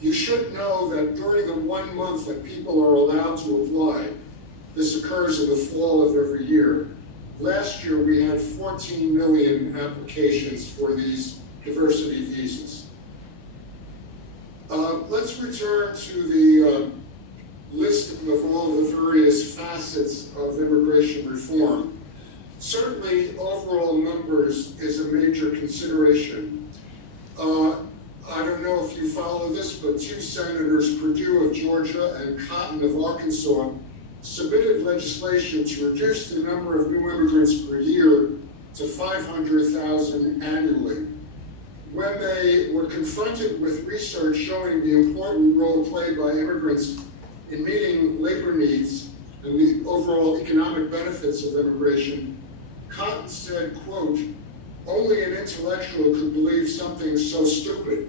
You should know that during the 1 month that people are allowed to apply, this occurs in the fall of every year, last year we had 14 million applications for these diversity visas. Let's return to the list of all the various facets of immigration reform. Certainly, overall numbers is a major consideration. I don't know if you follow this, but two senators, Perdue of Georgia and Cotton of Arkansas, submitted legislation to reduce the number of new immigrants per year to 500,000 annually. When they were confronted with research showing the important role played by immigrants in meeting labor needs and the overall economic benefits of immigration, Cotton said, quote, "Only an intellectual could believe something so stupid."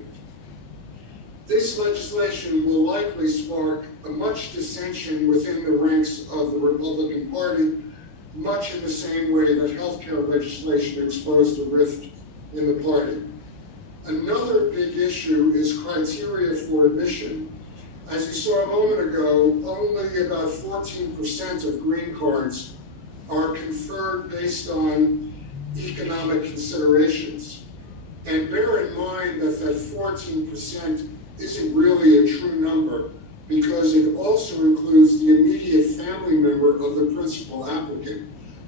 This legislation will likely spark a much dissension within the ranks of the Republican Party, much in the same way that healthcare legislation exposed a rift in the party. Another big issue is criteria for admission. As you saw a moment ago, only about 14% of green cards are conferred based on economic considerations. And bear in mind that that 14% isn't really a true number, because it also includes the immediate family member of the principal applicant.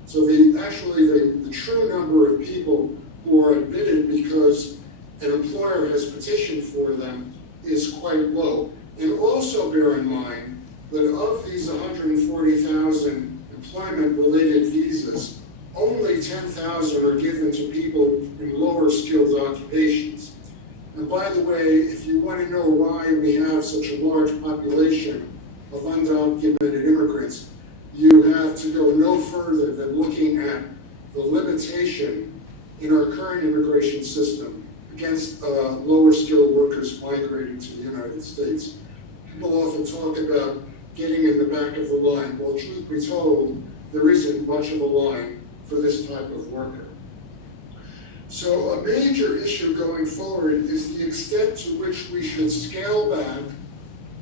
So the true number of people who are admitted because an employer has petitioned for them is quite low. And also bear in mind that of these 140,000 employment-related visas, only 10,000 are given to people in lower skilled occupations. And by the way, if you want to know why we have such a large population of undocumented immigrants, you have to go no further than looking at the limitation in our current immigration system against lower skilled workers migrating to the United States. People often talk about getting in the back of the line. Well, truth be told, there isn't much of a line for this type of worker. So a major issue going forward is the extent to which we should scale back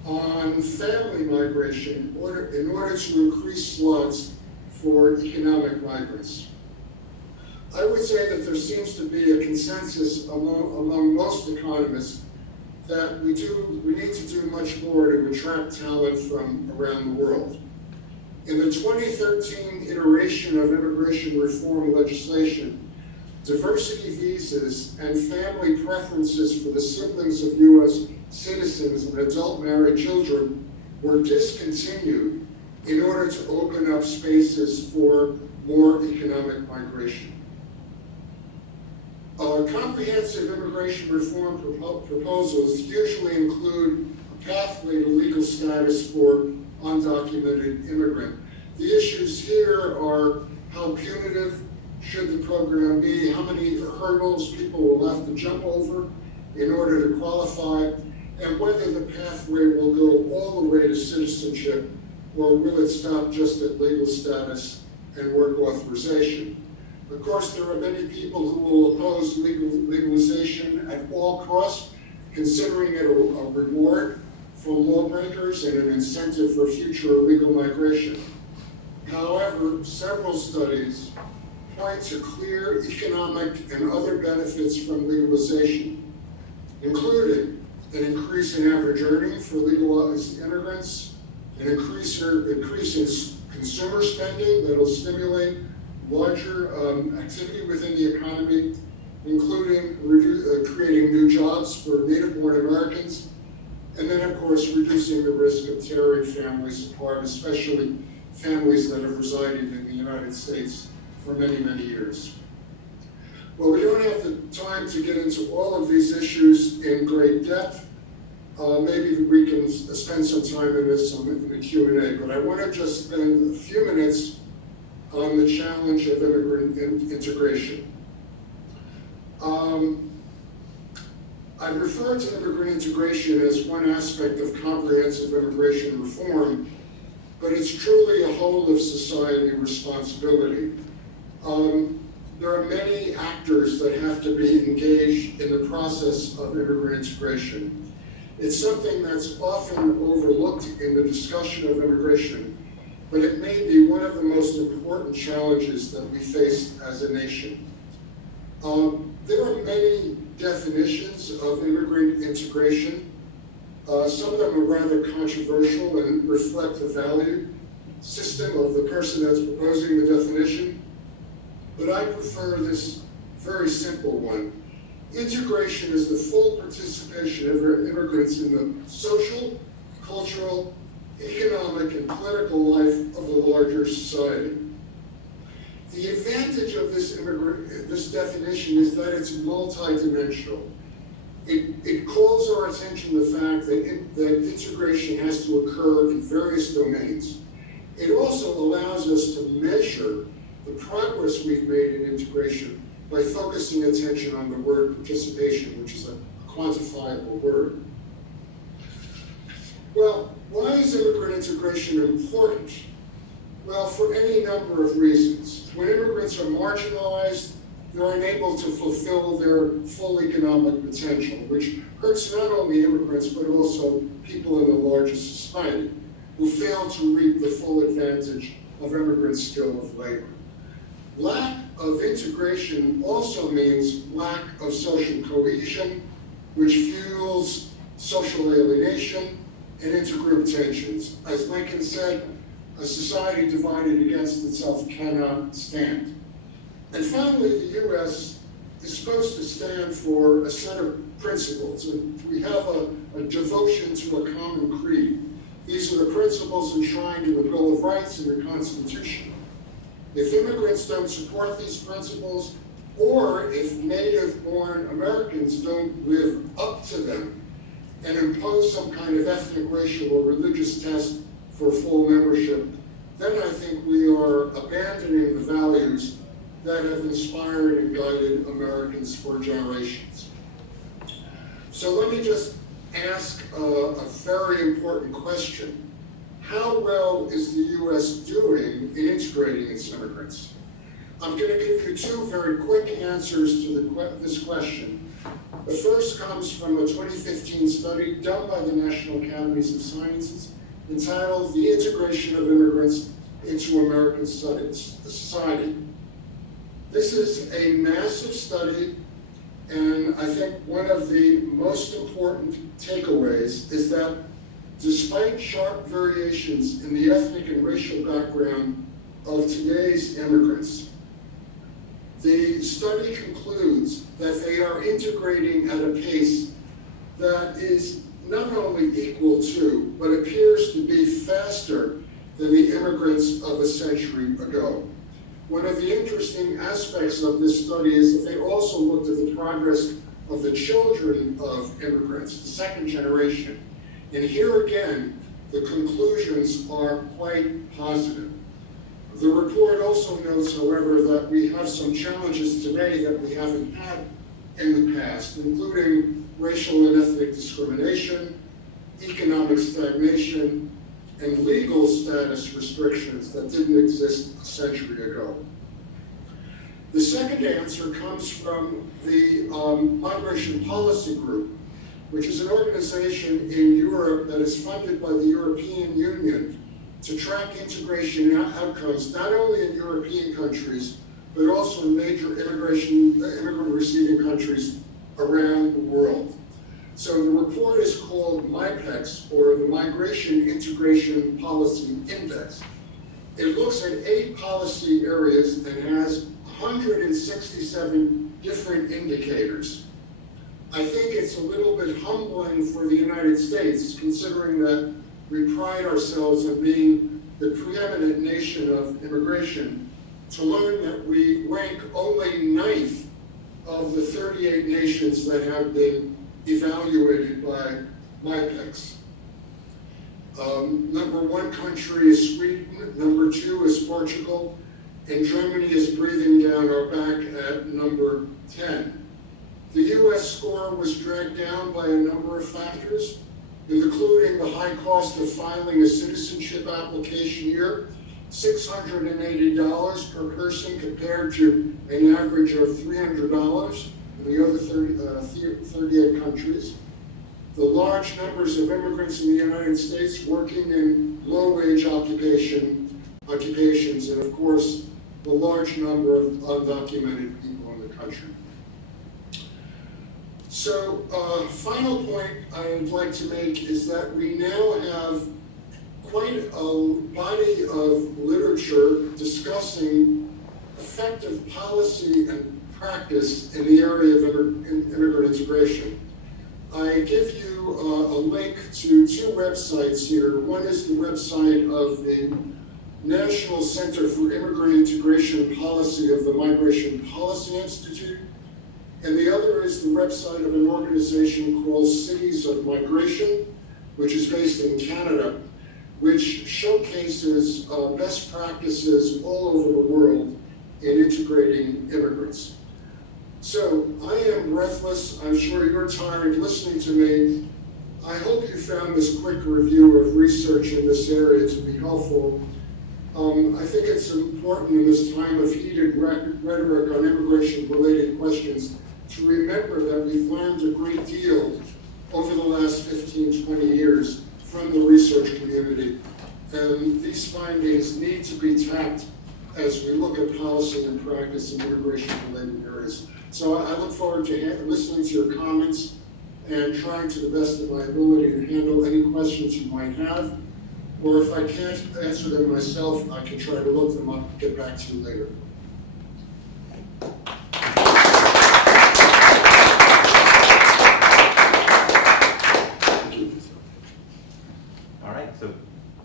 on family migration in order to increase slots for economic migrants. I would say that there seems to be a consensus among most economists that we need to do much more to attract talent from around the world. In the 2013 iteration of immigration reform legislation, diversity visas and family preferences for the siblings of U.S. citizens and adult married children were discontinued in order to open up spaces for more economic migration. Comprehensive immigration reform proposals usually include a pathway to legal status for undocumented immigrant. The issues here are how punitive should the program be, how many hurdles people will have to jump over in order to qualify, and whether the pathway will go all the way to citizenship, or will it stop just at legal status and work authorization. Of course, there are many people who will oppose legalization at all costs, considering it a reward for lawbreakers and an incentive for future illegal migration. However, several studies point to clear economic and other benefits from legalization, including an increase in average earning for legalized immigrants, an increase in consumer spending that will stimulate larger activity within the economy, including creating new jobs for native-born Americans, and then, of course, reducing the risk of tearing families apart, especially families that have resided in the United States for many, many years. Well, we don't have the time to get into all of these issues in great depth. Maybe we can spend some time in this in the Q&A, but I want to just spend a few minutes on the challenge of immigrant integration. I've referred to immigrant integration as one aspect of comprehensive immigration reform, but it's truly a whole of society responsibility. There are many actors that have to be engaged in the process of immigrant integration. It's something that's often overlooked in the discussion of immigration, but it may be one of the most important challenges that we face as a nation. There are many definitions of immigrant integration. Some of them are rather controversial and reflect the value system of the person that's proposing the definition, but I prefer this very simple one. Integration is the full participation of immigrants in the social, cultural, economic, and political life of a larger society. The advantage of this definition is that it's multidimensional. It calls our attention to the fact that integration has to occur in various domains. It also allows us to measure the progress we've made in integration by focusing attention on the word participation, which is a quantifiable word. Well, why is immigrant integration important? Well, for any number of reasons. When immigrants are marginalized, they're unable to fulfill their full economic potential, which hurts not only immigrants, but also people in the larger society who fail to reap the full advantage of immigrant skill of labor. Lack of integration also means lack of social cohesion, which fuels social alienation and intergroup tensions. As Lincoln said, a society divided against itself cannot stand. And finally, the U.S. is supposed to stand for a set of principles, and we have a devotion to a common creed. These are the principles enshrined in the Bill of Rights and the Constitution. If immigrants don't support these principles, or if native-born Americans don't live up to them and impose some kind of ethnic, racial, or religious test for full membership, then I think we are abandoning the values that have inspired and guided Americans for generations. So let me just ask a very important question. How well is the U.S. doing in integrating its immigrants? I'm going to give you two very quick answers to this question. The first comes from a 2015 study done by the National Academies of Sciences entitled The Integration of Immigrants into American Society. This is a massive study, and I think one of the most important takeaways is that despite sharp variations in the ethnic and racial background of today's immigrants, the study concludes that they are integrating at a pace that is not only equal to, but appears to be faster than the immigrants of a century ago. One of the interesting aspects of this study is that they also looked at the progress of the children of immigrants, the second generation. And here again, the conclusions are quite positive. The report also notes, however, that we have some challenges today that we haven't had in the past, including racial and ethnic discrimination, economic stagnation, and legal status restrictions that didn't exist a century ago. The second answer comes from the Migration Policy Group, which is an organization in Europe that is funded by the European Union to track integration outcomes, not only in European countries, but also in major immigrant-receiving countries around the world. So the report is called MIPEX, or the Migration Integration Policy Index. It looks at 8 policy areas and has 167 different indicators. I think it's a little bit humbling for the United States, considering that we pride ourselves on being the preeminent nation of immigration, to learn that we rank only 9th of the 38 nations that have been evaluated by MIPEX. Number 1 country is Sweden, number 2 is Portugal, and Germany is breathing down our back at number 10. The US score was dragged down by a number of factors, including the high cost of filing a citizenship application here, $680 per person compared to an average of $300 in the other 38 countries. The large numbers of immigrants in the United States working in low-wage occupation occupations, and of course, the large number of undocumented people in the country. So, final point I'd like to make is that we now have quite a body of literature discussing effective policy and practice in the area of immigrant integration. I give you a link to two websites here. One is the website of the National Center for Immigrant Integration Policy of the Migration Policy Institute, and the other is the website of an organization called Cities of Migration, which is based in Canada, which showcases best practices all over the world in integrating immigrants. So I am breathless. I'm sure you're tired listening to me. I hope you found this quick review of research in this area to be helpful. I think it's important in this time of heated rhetoric on immigration-related questions to remember that we've learned a great deal over the last 15, 20 years from the research community. And these findings need to be tapped as we look at policy and practice in immigration-related areas. So I look forward to listening to your comments and trying to the best of my ability to handle any questions you might have. Or if I can't answer them myself, I can try to look them up and get back to you later. All right, so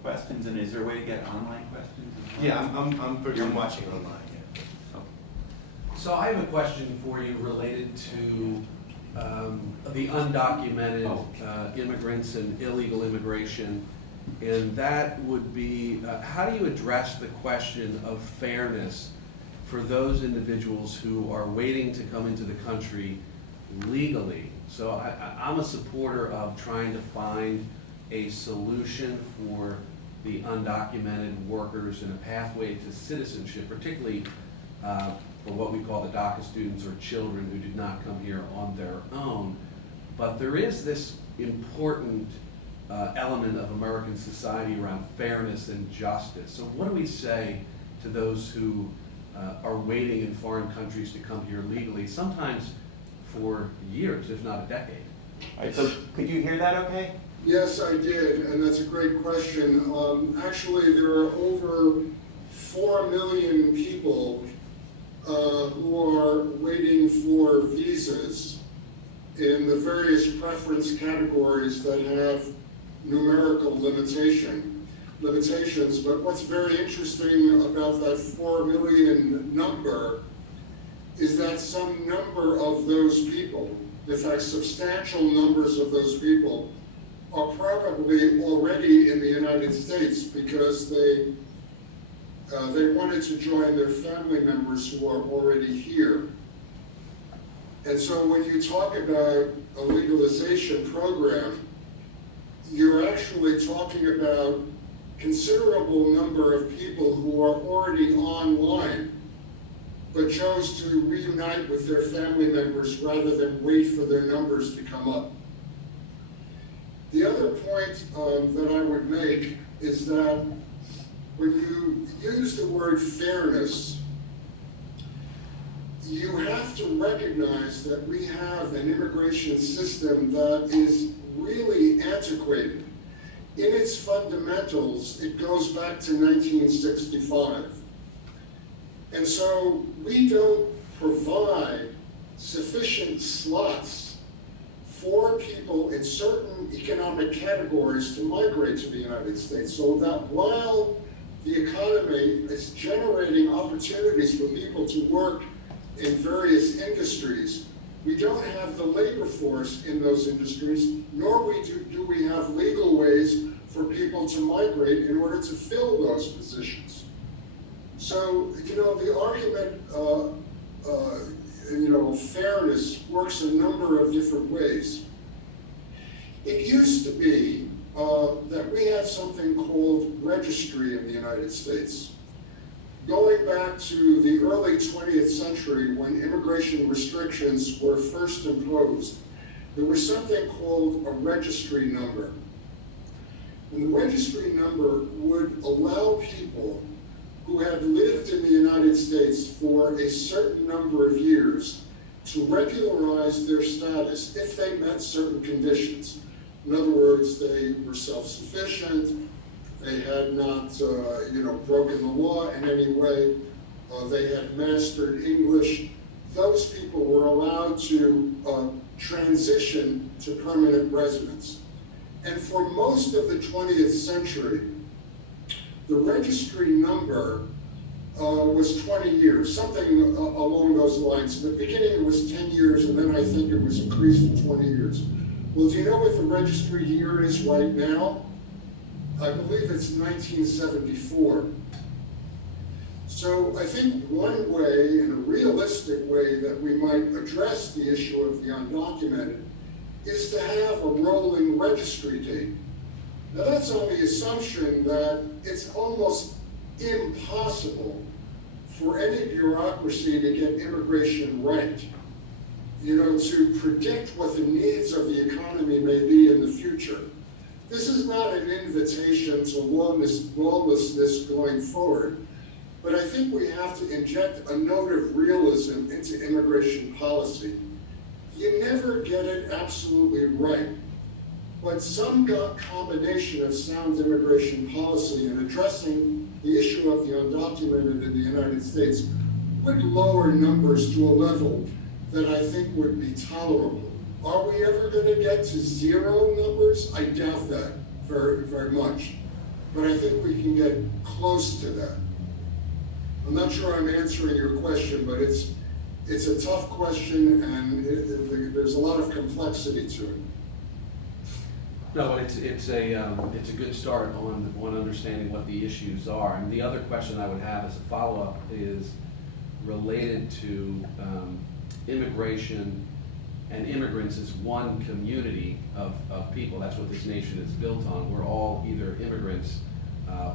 questions, and is there a way to get online questions as well? Yeah, I'm watching online, yeah. Oh, So I have a question for you related to the undocumented immigrants and illegal immigration. And that would be, how do you address the question of fairness for those individuals who are waiting to come into the country legally? So I'm a supporter of trying to find a solution for the undocumented workers and a pathway to citizenship, particularly for what we call the DACA students or children who did not come here on their own. But there is this important element of American society around fairness and justice. So what do we say to those who are waiting in foreign countries to come here legally, sometimes for years, if not a decade? all right, so could you hear that okay? Yes, I did, and that's a great question. Actually, there are over 4 million people who are waiting for visas in the various preference categories that have numerical limitations. But what's very interesting about that 4 million number is that some number of those people, in fact, substantial numbers of those people, are probably already in the United States because they wanted to join their family members who are already here. And so when you talk about a legalization program, you're actually talking about considerable number of people who are already online but chose to reunite with their family members rather than wait for their numbers to come up. The other point that I would make is that when you use the word fairness, you have to recognize that we have an immigration system that is really antiquated. In its fundamentals, it goes back to 1965. And so we don't provide sufficient slots for people in certain economic categories to migrate to the United States, so that while the economy is generating opportunities for people to work in various industries, we don't have the labor force in those industries, nor do we have legal ways for people to migrate in order to fill those positions. So, the argument, fairness works a number of different ways. It used to be that we had something called registry in the United States. Going back to the early 20th century, when immigration restrictions were first imposed, there was something called a registry number. And the registry number would allow people who had lived in the United States for a certain number of years to regularize their status if they met certain conditions. In other words, they were self-sufficient, they had not broken the law in any way, they had mastered English. Those people were allowed to transition to permanent residence. And for most of the 20th century, the registry number was 20 years, something along those lines. In the beginning it was 10 years, and then I think it was increased to 20 years. Well, do you know what the registry year is right now? I believe it's 1974. So I think one way, in a realistic way, that we might address the issue of the undocumented is to have a rolling registry date. Now that's on the assumption that it's almost impossible for any bureaucracy to get immigration right. To predict what the needs of the economy may be in the future. This is not an invitation to lawlessness going forward, but I think we have to inject a note of realism into immigration policy. You never get it absolutely right, but some combination of sound immigration policy and addressing the issue of the undocumented in the United States would lower numbers to a level that I think would be tolerable. Are we ever going to get to zero numbers? I doubt that very, very much. But I think we can get close to that. I'm not sure I'm answering your question, but it's a tough question, and there's a lot of complexity to it. No, but it's a good start on understanding what the issues are. And the other question I would have as a follow-up is related to immigration and immigrants as one community of people. That's what this nation is built on. We're all either immigrants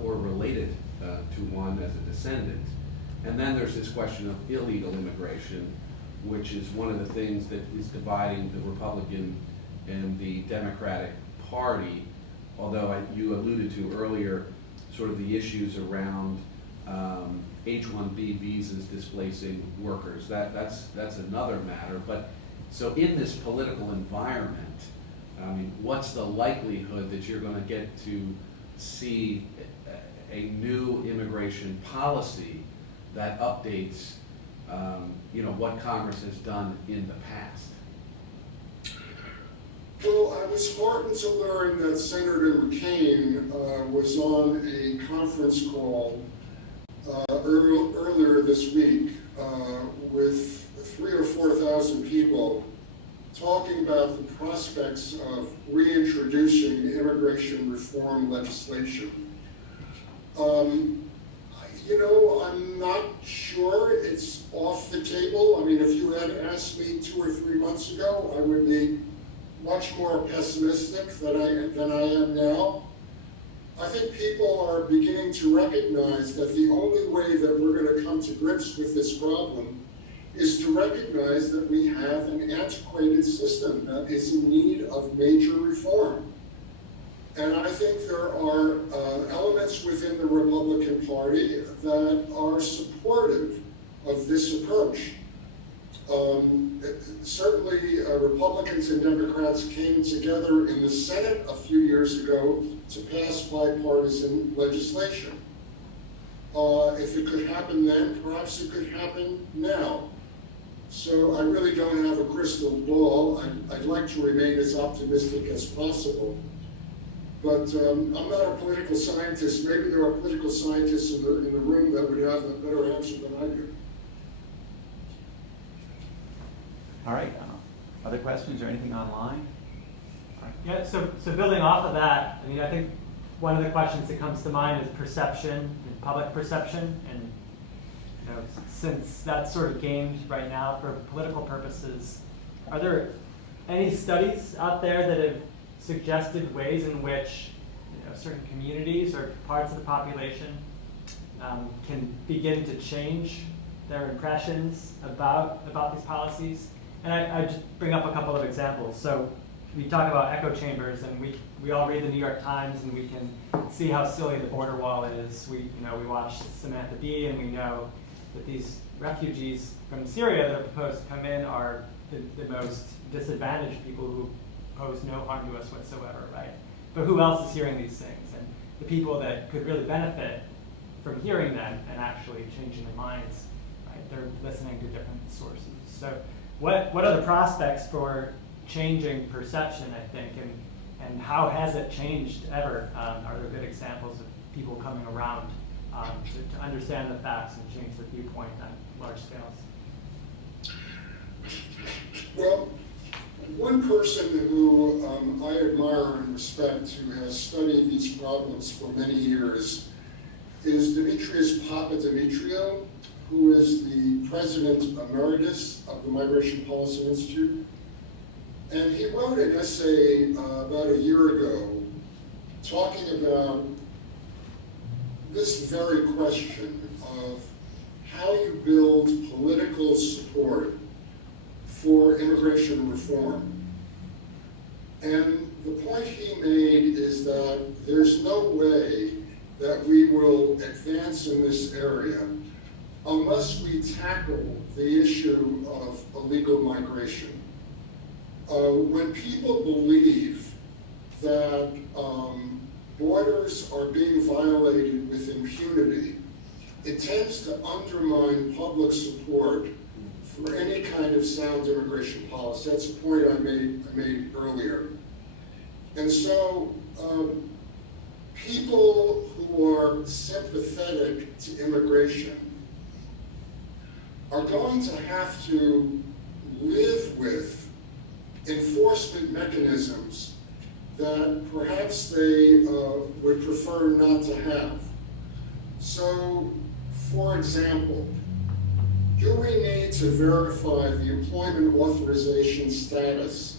or related to one as a descendant. And then there's this question of illegal immigration, which is one of the things that is dividing the Republican and the Democratic Party, although you alluded to earlier sort of the issues around H-1B visas displacing workers. That's another matter. But so in this political environment, I mean, what's the likelihood that you're going to get to see a new immigration policy that updates, what Congress has done in the past? Well, I was heartened to learn that Senator McCain was on a conference call earlier this week with 3,000 or 4,000 people talking about the prospects of reintroducing immigration reform legislation. I'm not sure it's off the table. I mean, if you had asked me 2 or 3 months ago, I would be much more pessimistic than I am now. I think people are beginning to recognize that the only way that we're going to come to grips with this problem is to recognize that we have an antiquated system that is in need of major reform. And I think there are elements within the Republican Party that are supportive of this approach. Certainly, Republicans and Democrats came together in the Senate a few years ago to pass bipartisan legislation. If it could happen then, perhaps it could happen now. So I really don't have a crystal ball. I'd like to remain as optimistic as possible. But I'm not a political scientist. Maybe there are political scientists in the room that would have a better answer than I do. All right, other questions or anything online? Yeah, so building off of that, I mean, I think one of the questions that comes to mind is perception and public perception, and since that's sort of gamed right now for political purposes, are there any studies out there that have suggested ways in which certain communities or parts of the population can begin to change their impressions about these policies? And I just bring up a couple of examples. So we talk about echo chambers, and we all read the New York Times, and we can see how silly the border wall is. We watch Samantha Bee, and we know that these refugees from Syria that are proposed to come in are the most disadvantaged people who pose no harm to us whatsoever, right? But who else is hearing these things? And the people that could really benefit from hearing them and actually changing their minds, right? They're listening to different sources. So what are the prospects for changing perception, I think, and how has it changed ever? Are there good examples of people coming around to understand the facts and change their viewpoint on large scales? Well, one person who I admire and respect, who has studied these problems for many years, is Demetrius Papadimitriou, who is the president emeritus of the Migration Policy Institute. And he wrote an essay about a year ago talking about this very question of how you build political support for immigration reform. And the point he made is that there's no way that we will advance in this area unless we tackle the issue of illegal migration. When people believe that borders are being violated with impunity, it tends to undermine public support for any kind of sound immigration policy. That's a point I made earlier. And so people who are sympathetic to immigration are going to have to live with enforcement mechanisms that perhaps they would prefer not to have. So, for example, do we need to verify the employment authorization status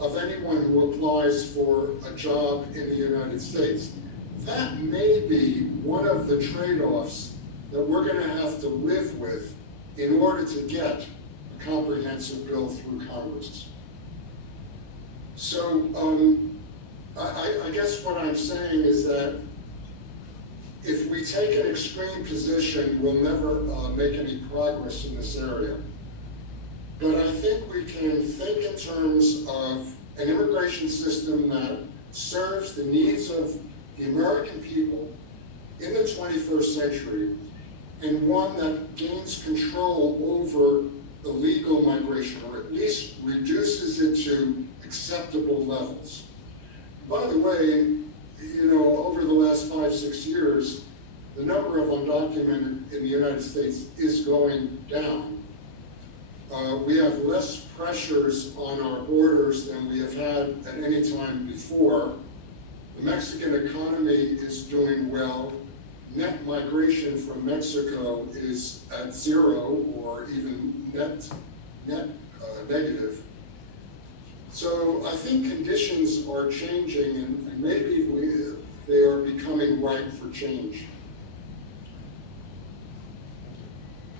of anyone who applies for a job in the United States? That may be one of the trade-offs that we're going to have to live with in order to get a comprehensive bill through Congress. So I guess what I'm saying is that if we take an extreme position, we'll never make any progress in this area. But I think we can think in terms of an immigration system that serves the needs of the American people in the 21st century, and one that gains control over illegal migration, or at least reduces it to acceptable levels. By the way, over the last 5-6 years, the number of undocumented in the United States is going down. We have less pressures on our borders than we have had at any time before. The Mexican economy is doing well. Net migration from Mexico is at zero or even net negative. So I think conditions are changing, and maybe they are becoming ripe for change.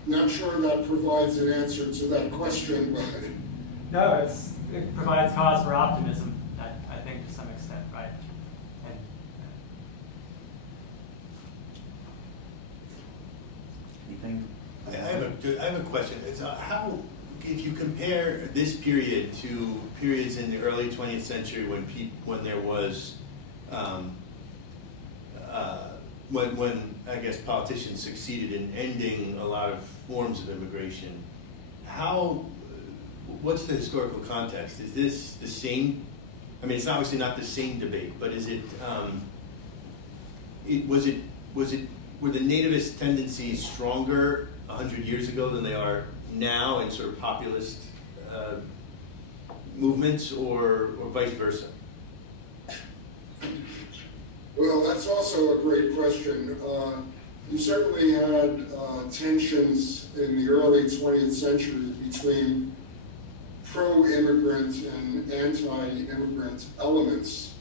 Not sure that provides an answer to that question, but... No, it provides cause for optimism, I think, to some extent, right? Anything? I have a question. It's how, if you compare this period to periods in the early 20th century when there was, when I guess politicians succeeded in ending a lot of forms of immigration, what's the historical context? Is this the same? I mean, it's obviously not the same debate, but is it? Were the nativist tendencies stronger 100 years ago than they are now in sort of populist movements, or vice versa? Well, that's also a great question. You certainly had tensions in the early 20th century between pro-immigrant and anti-immigrant elements.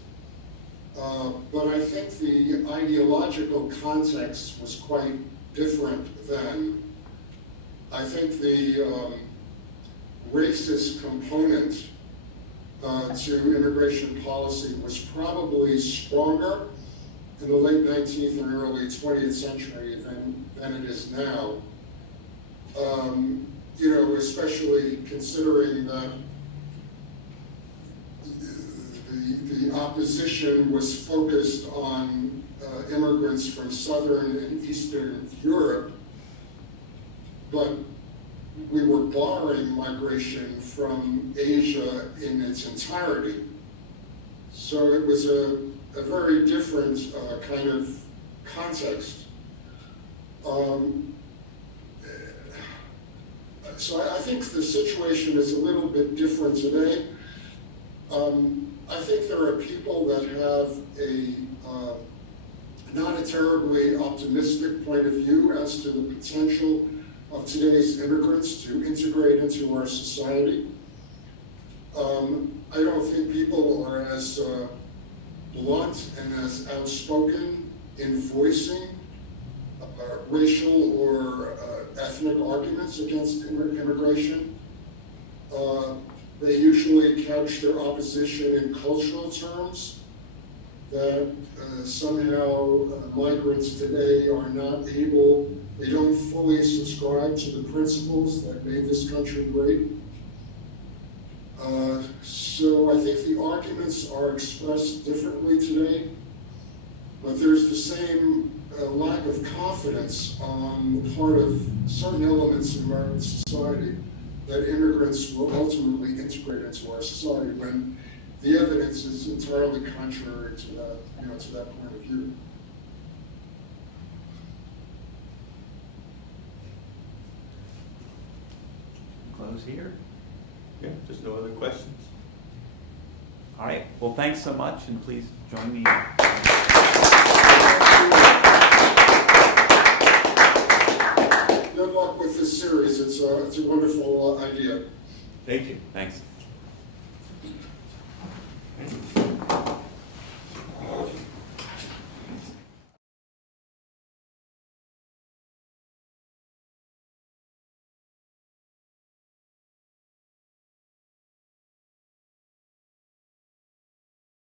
But I think the ideological context was quite different then. I think the racist component to immigration policy was probably stronger in the late 19th and early 20th century than it is now. You know, especially considering that the opposition was focused on immigrants from Southern and Eastern Europe, but we were barring migration from Asia in its entirety. So it was a very different kind of context. So I think the situation is a little bit different today. I think there are people that have a not a terribly optimistic point of view as to the potential of today's immigrants to integrate into our society. I don't think people are as blunt and as outspoken in voicing racial or ethnic arguments against immigration. They usually couch their opposition in cultural terms, that somehow migrants today are not able, they don't fully subscribe to the principles that made this country great. So I think the arguments are expressed differently today, but there's the same lack of confidence on the part of certain elements in American society that immigrants will ultimately integrate into our society, when the evidence is entirely contrary to that, to that point of view. Close here. Yeah, just no other questions. All right, well, thanks so much, and please join me. Good luck with this series. It's a wonderful idea. Thank you. Thanks.